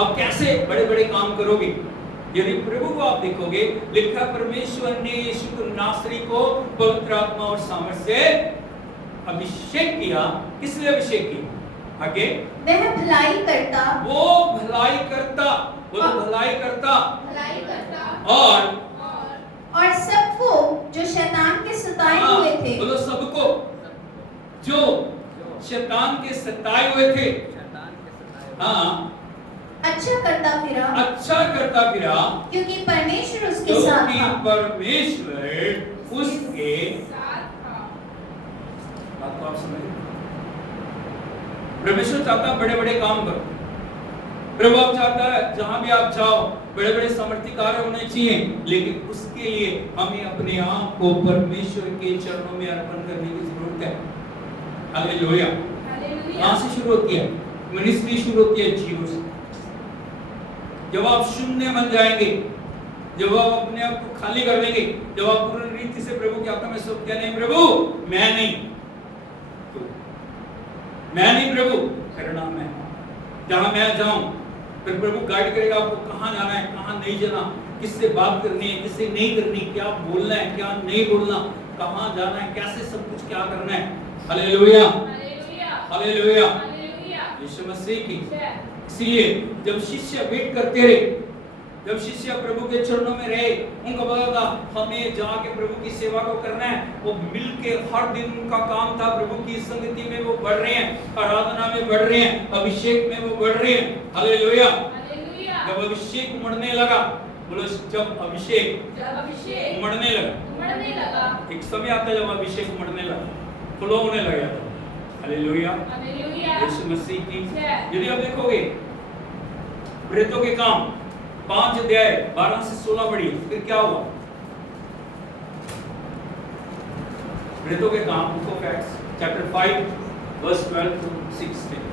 अब कैसे बड़े बड़े काम करोगे? यदि प्रभु को आप देखोगे, लिखा परमेश्वर ने यीशु नासरी को पवित्र आत्मा और सामर्थ से अभिषेक किया। किसने अभिषेक किया? आगे वह भलाई करता, वो भलाई करता, वो भलाई करता भलाई करता और सबको जो शैतान के सताए हुए थे, बोलो सबको जो शैतान के सताए हुए थे, हाँ अच्छा करता फिरा, अच्छा करता फिरा, क्योंकि परमेश्वर उसके साथ क्योंकि था। परमेश्वर उसके साथ था। बात को आप समझ। परमेश्वर चाहता बड़े बड़े काम करो। प्रभु आप चाहता है जहां भी आप जाओ बड़े बड़े सामर्थ्य कार्य होने चाहिए, लेकिन उसके लिए हमें अपने आप को परमेश्वर के चरणों में अर्पण करने की जरूरत है। हालेलुया। हालेलुया। कहां से शुरू होती है? मिनिस्ट्री शुरू होती है जीरो से। जब आप शून्य बन जाएंगे, जब आप अपने आप को खाली कर देंगे, जब आप पूर्ण रीति से प्रभु के आत्मा में सब क्या नहीं प्रभु मैं नहीं, तो मैं नहीं प्रभु तेरा नाम है, जहां मैं जाऊं फिर प्रभु गाइड करेगा आपको कहां जाना है, कहां नहीं जाना, किससे बात करनी है, किससे नहीं करनी, क्या बोलना है, क्या नहीं बोलना, कहां जाना है, कैसे सब कुछ क्या करना है। Hallelujah hallelujah hallelujah. Hallelujah. Yeshu Masih की। जय। इसलिए जब शिष्य वेट करते रहे, जब शिष्य प्रभु के चरणों में रहे, उनको पता था हमें जाके प्रभु की सेवा को करना है। वो मिलके हर दिन उनका काम था, प्रभु की संगति में वो बढ़ रहे हैं, आराधना में बढ़ रहे हैं, अभिषेक में वो बढ़ रहे हैं। हालेलुया। हालेलुया। जब अभिषेक उमड़ने लगा, बोलो जब अभिषेक उमड़ने लगा, एक समय आता है जब अभिषेक उमड़ने लगा, फ्लो होने लग जाता। हालेलुया। हालेलुया। यीशु मसीह की। जय। यदि आप देखोगे प्रेरितों के काम 5 अध्याय 12 से 16 पढ़िए, फिर क्या हुआ? प्रेरितों के काम book of Acts chapter 5 verse 12 to 16।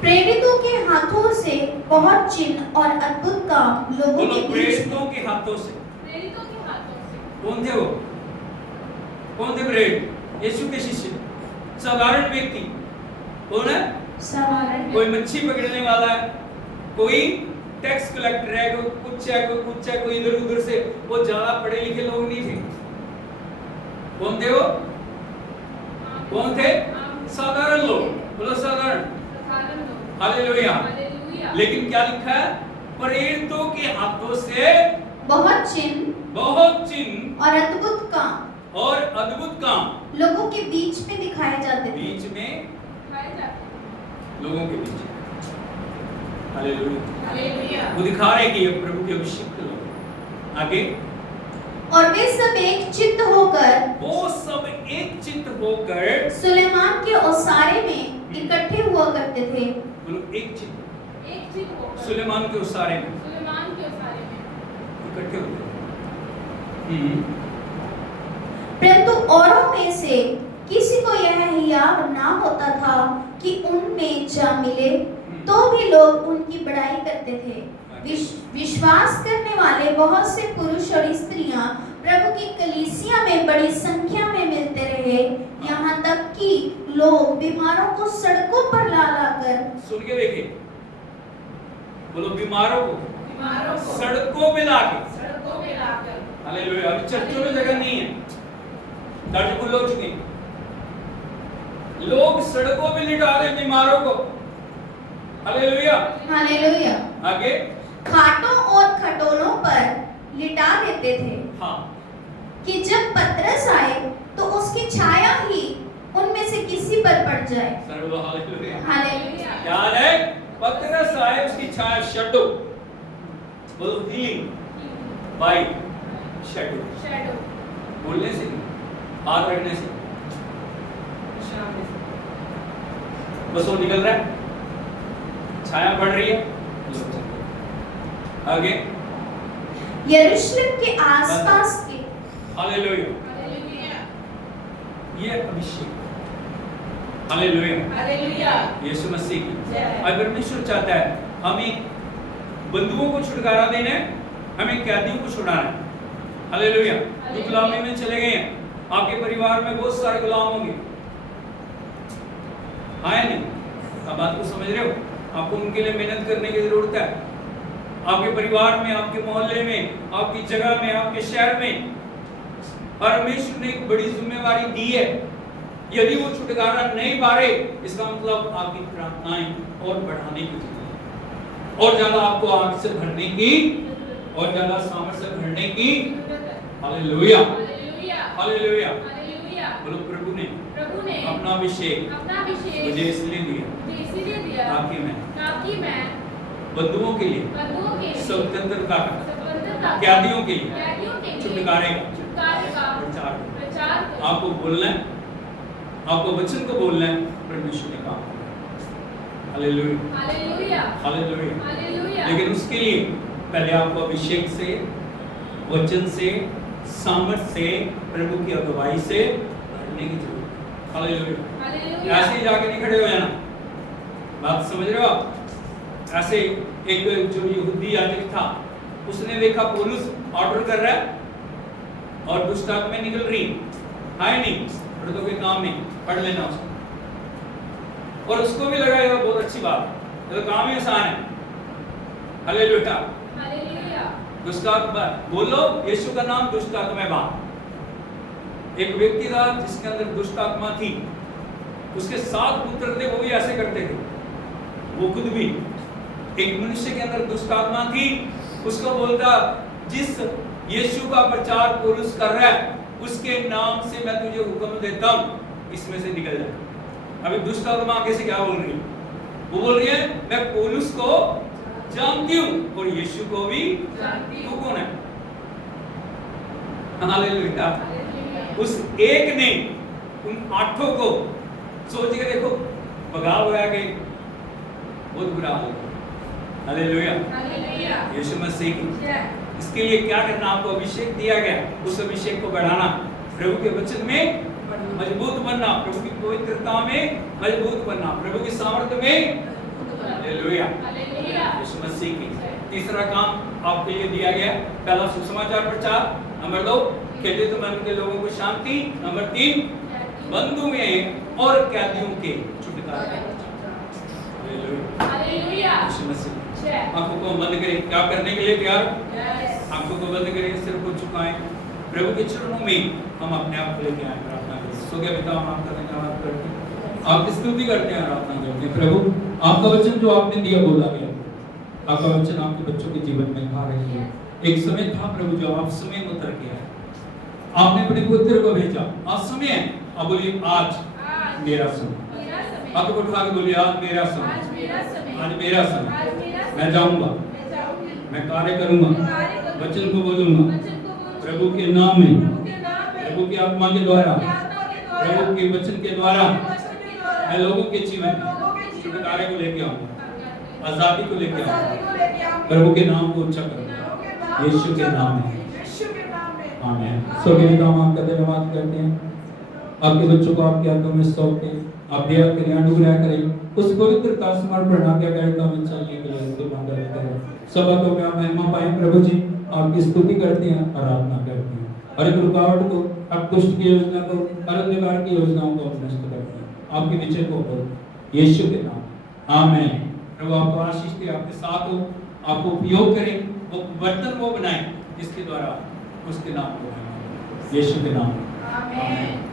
प्रेरितों के हाथों से बहुत चिन्ह और अद्भुत काम लोगों के बीच में। प्रेरितों के हाथों से। प्रेरितों के हाथों से। कौन थे वो? कौन थे प्रेरित? यीशु के शिष्य, साधारण व्यक्ति। कौन है? साधारण। कोई मच्छी पकड़ने वाला है, कोई टैक्स कलेक्टर है, कोई कुछ है, कोई कुछ है, कोई इधर उधर से, वो ज्यादा पढ़े लिखे लोग नहीं थे। कौन थे वो? कौन थे? साधारण लोग। बोलो साधारण। हालेलुया। हालेलुया। लेकिन क्या लिखा है? प्रेरितों के हाथों से बहुत चिन्ह और अद्भुत काम काम लोगों के बीच में दिखाए जाते थे। बीच में खाए जाते। लोगों के बीच। हालेलुया। हालेलुया। वो दिखा रहे कि ये प्रभु के अभिषिक्त लोग। आगे और वे सब एक चित्त होकर, वो सब एक चित्त होकर सुलेमान के ओसारे में इकट्ठे हुआ करते थे। बोलो एक चित्त। एक चित्त होकर सुलेमान के उसारे में सुलेमान के उसारे में इकट्ठे होते। परंतु औरों में से किसी को यह हियाव ना होता था कि उनमें जा मिले, तो भी लोग उनकी बड़ाई करते थे। विश्वास करने वाले बहुत से पुरुष और स्त्रियां प्रभु की कलीसिया में बड़ी संख्या में मिलते रहे, यहाँ तक कि लोग बीमारों को सड़कों पर ला कर, सुन के देखिए, बोलो बीमारों को सड़कों पे लाके, हालेलुया। अभी चर्चों में जगह नहीं है, दर्ज फुल हो चुके हैं, लोग सड़कों पे लिटा रहे बीमारों को, हालेलुया हालेलुया। आगे खाटों और खटोलों पर लिटा देते थे, हाँ, कि जब पतरस आए तो उसकी छाया ही उनमें से किसी पर पड़ जाए। सर्व हालेलुया। हालेलुया। याद है पतरस आए, उसकी छाया शैडो, बोलो हीलिंग बाय शैडो, बोलने से नहीं, हाथ रखने से बस वो निकल रहा है, छाया पड़ रही है। आगे यरूशलेम के आसपास के, हालेलुया, ये अभिषेक, हालेलुया, यीशु मसीह की। अब परमेश्वर चाहता है हमें बंधुओं को छुटकारा देना है, हमें कैदियों को छुड़ाना है, हालेलुया। जो गुलामी में चले गए हैं, आपके परिवार में बहुत सारे गुलाम होंगे, हाँ या नहीं? आप बात को समझ रहे हो? आपको उनके लिए मेहनत करने की जरूरत है। आपके परिवार में, आपके मोहल्ले में, आपकी जगह में, आपके शहर में परमेश्वर ने एक बड़ी जिम्मेवारी दी है। यदि वो छुटकारा नहीं पा रहे, इसका मतलब आपकी प्रार्थनाएं और बढ़ाने की जरूरत है, और ज्यादा आपको आग से भरने की, और ज्यादा सामर्थ से भरने की। Hallelujah, hallelujah. बोलो प्रभु ने अपना अभिषेक मुझे इसलिए दिया ताकि मैं बंधुओं के लिए स्वतंत्रता का, कैदियों के लिए छुटकारे का प्रचार। आपको बोलना है, आपको वचन को बोलना है, परमेश्वर ने काम किया। Hallelujah, hallelujah. लेकिन उसके लिए पहले आपको अभिषेक से, वचन से, सामर्थ से, प्रभु की अगुवाई से भरने की जरूरत है। हालेलुया। ऐसे ही जाके नहीं खड़े हो जाना, बात समझ रहे हो आप? ऐसे एक जो यहूदी याजक था, उसने देखा पौलुस ऑर्डर कर रहा है और दुष्ट आत्माएं निकल रही, है नहीं? मर्दों के काम में पढ़ लेना उसको, और उसको भी लगा ये बहुत अच्छी बात है, ये तो काम ही आसान है। हालेलुया, दुष्ट आत्मा बोलो, यीशु का नाम दुष्ट आत्मा बात। एक व्यक्ति था जिसके अंदर दुष्ट आत्मा थी, उसके 7 पुत्र थे, वो भी ऐसे करते थे। वो खुद भी एक मनुष्य के अंदर दुष्ट आत्मा थी, उसको बोलता, जिस यीशु का प्रचार पौलुस कर रहा है, उसके नाम से मैं तुझे हुक्म देता हूं, इसमें से निकल जा। अभी दुष्ट आत्मा आगे से क्या बोल रही है? वो बोल रही है, मैं पौलुस को जानती हूं और यीशु को भी जानती हूं। तू कौन है? हालेलुया। उस एक ने उन 8 को सोच के देखो भगा हुआ गए, बहुत बुरा हाल। हालेलुया, यीशु मसीह की। इसके लिए क्या करना? आपको अभिषेक दिया गया, उस अभिषेक को बढ़ाना, प्रभु के वचन में मजबूत बनना, प्रभु की पवित्रता में मजबूत बनना, प्रभु की सामर्थ्य में। हालेलुया, यीशु मसीह की। तीसरा काम आपके लिए दिया गया, पहला सुसमाचार प्रचार, नंबर 2 खेदित मन के लोगों को शांति, नंबर 3 बंधुओं और कैदियों के छुटकारे। हालेलुया, यीशु मसीह। आंखों को बंद करें, क्या करने के लिए तैयार? आंखों को बंद करें, सिर को झुकाएं, प्रभु के चरणों में हम अपने आप को लेके आए, प्रार्थना करें। सो गया पिता, हम आपका धन्यवाद करते हैं, आपकी स्तुति करते हैं, प्रार्थना करते हैं। प्रभु, आपका वचन जो आपने दिया बोला गया, आपका वचन आपके बच्चों के जीवन में खा रही है। एक समय था प्रभु जो आप समय में उतर के आए, आपने अपने पुत्र को भेजा, आज समय है। अब बोलिए, आज मेरा समय। हाथ को उठा के बोलिए, आज मेरा समय, आज मेरा समय। मैं जाऊंगा, मैं कार्य करूंगा, वचन को बोलूंगा, प्रभु के नाम में, प्रभु की आत्मा के द्वारा, प्रभु के वचन के द्वारा मैं लोगों के जीवन में छुटकारे को लेके आऊंगा, आजादी को लेके आऊंगा, प्रभु के नाम को ऊंचा करूंगा, यीशु के नाम में। आमीन। सो मेरे नाम आपका धन्यवाद करते हैं, आपके बच्चों को आपके हाथों में सौंपते हैं, आप दया करें, अनुग्रह करें, उस पवित्रता समर्पण आज्ञा करता में चाहिए कि उसको मंगल करें। सबको में आप महिमा पाएं प्रभु जी, आपकी स्तुति करते हैं, आराधना करते हैं, हर एक रुकावट को, हर दुष्ट की योजना को, हर अंधकार की योजनाओं को नष्ट करते हैं, आपके विजय को हो यीशु के नाम आमीन। प्रभु आपको आशीष दे, आपके साथ हो, आपको उपयोग करें, वो बर्तन वो बनाएं जिसके द्वारा उसके नाम को यीशु के नाम आमीन।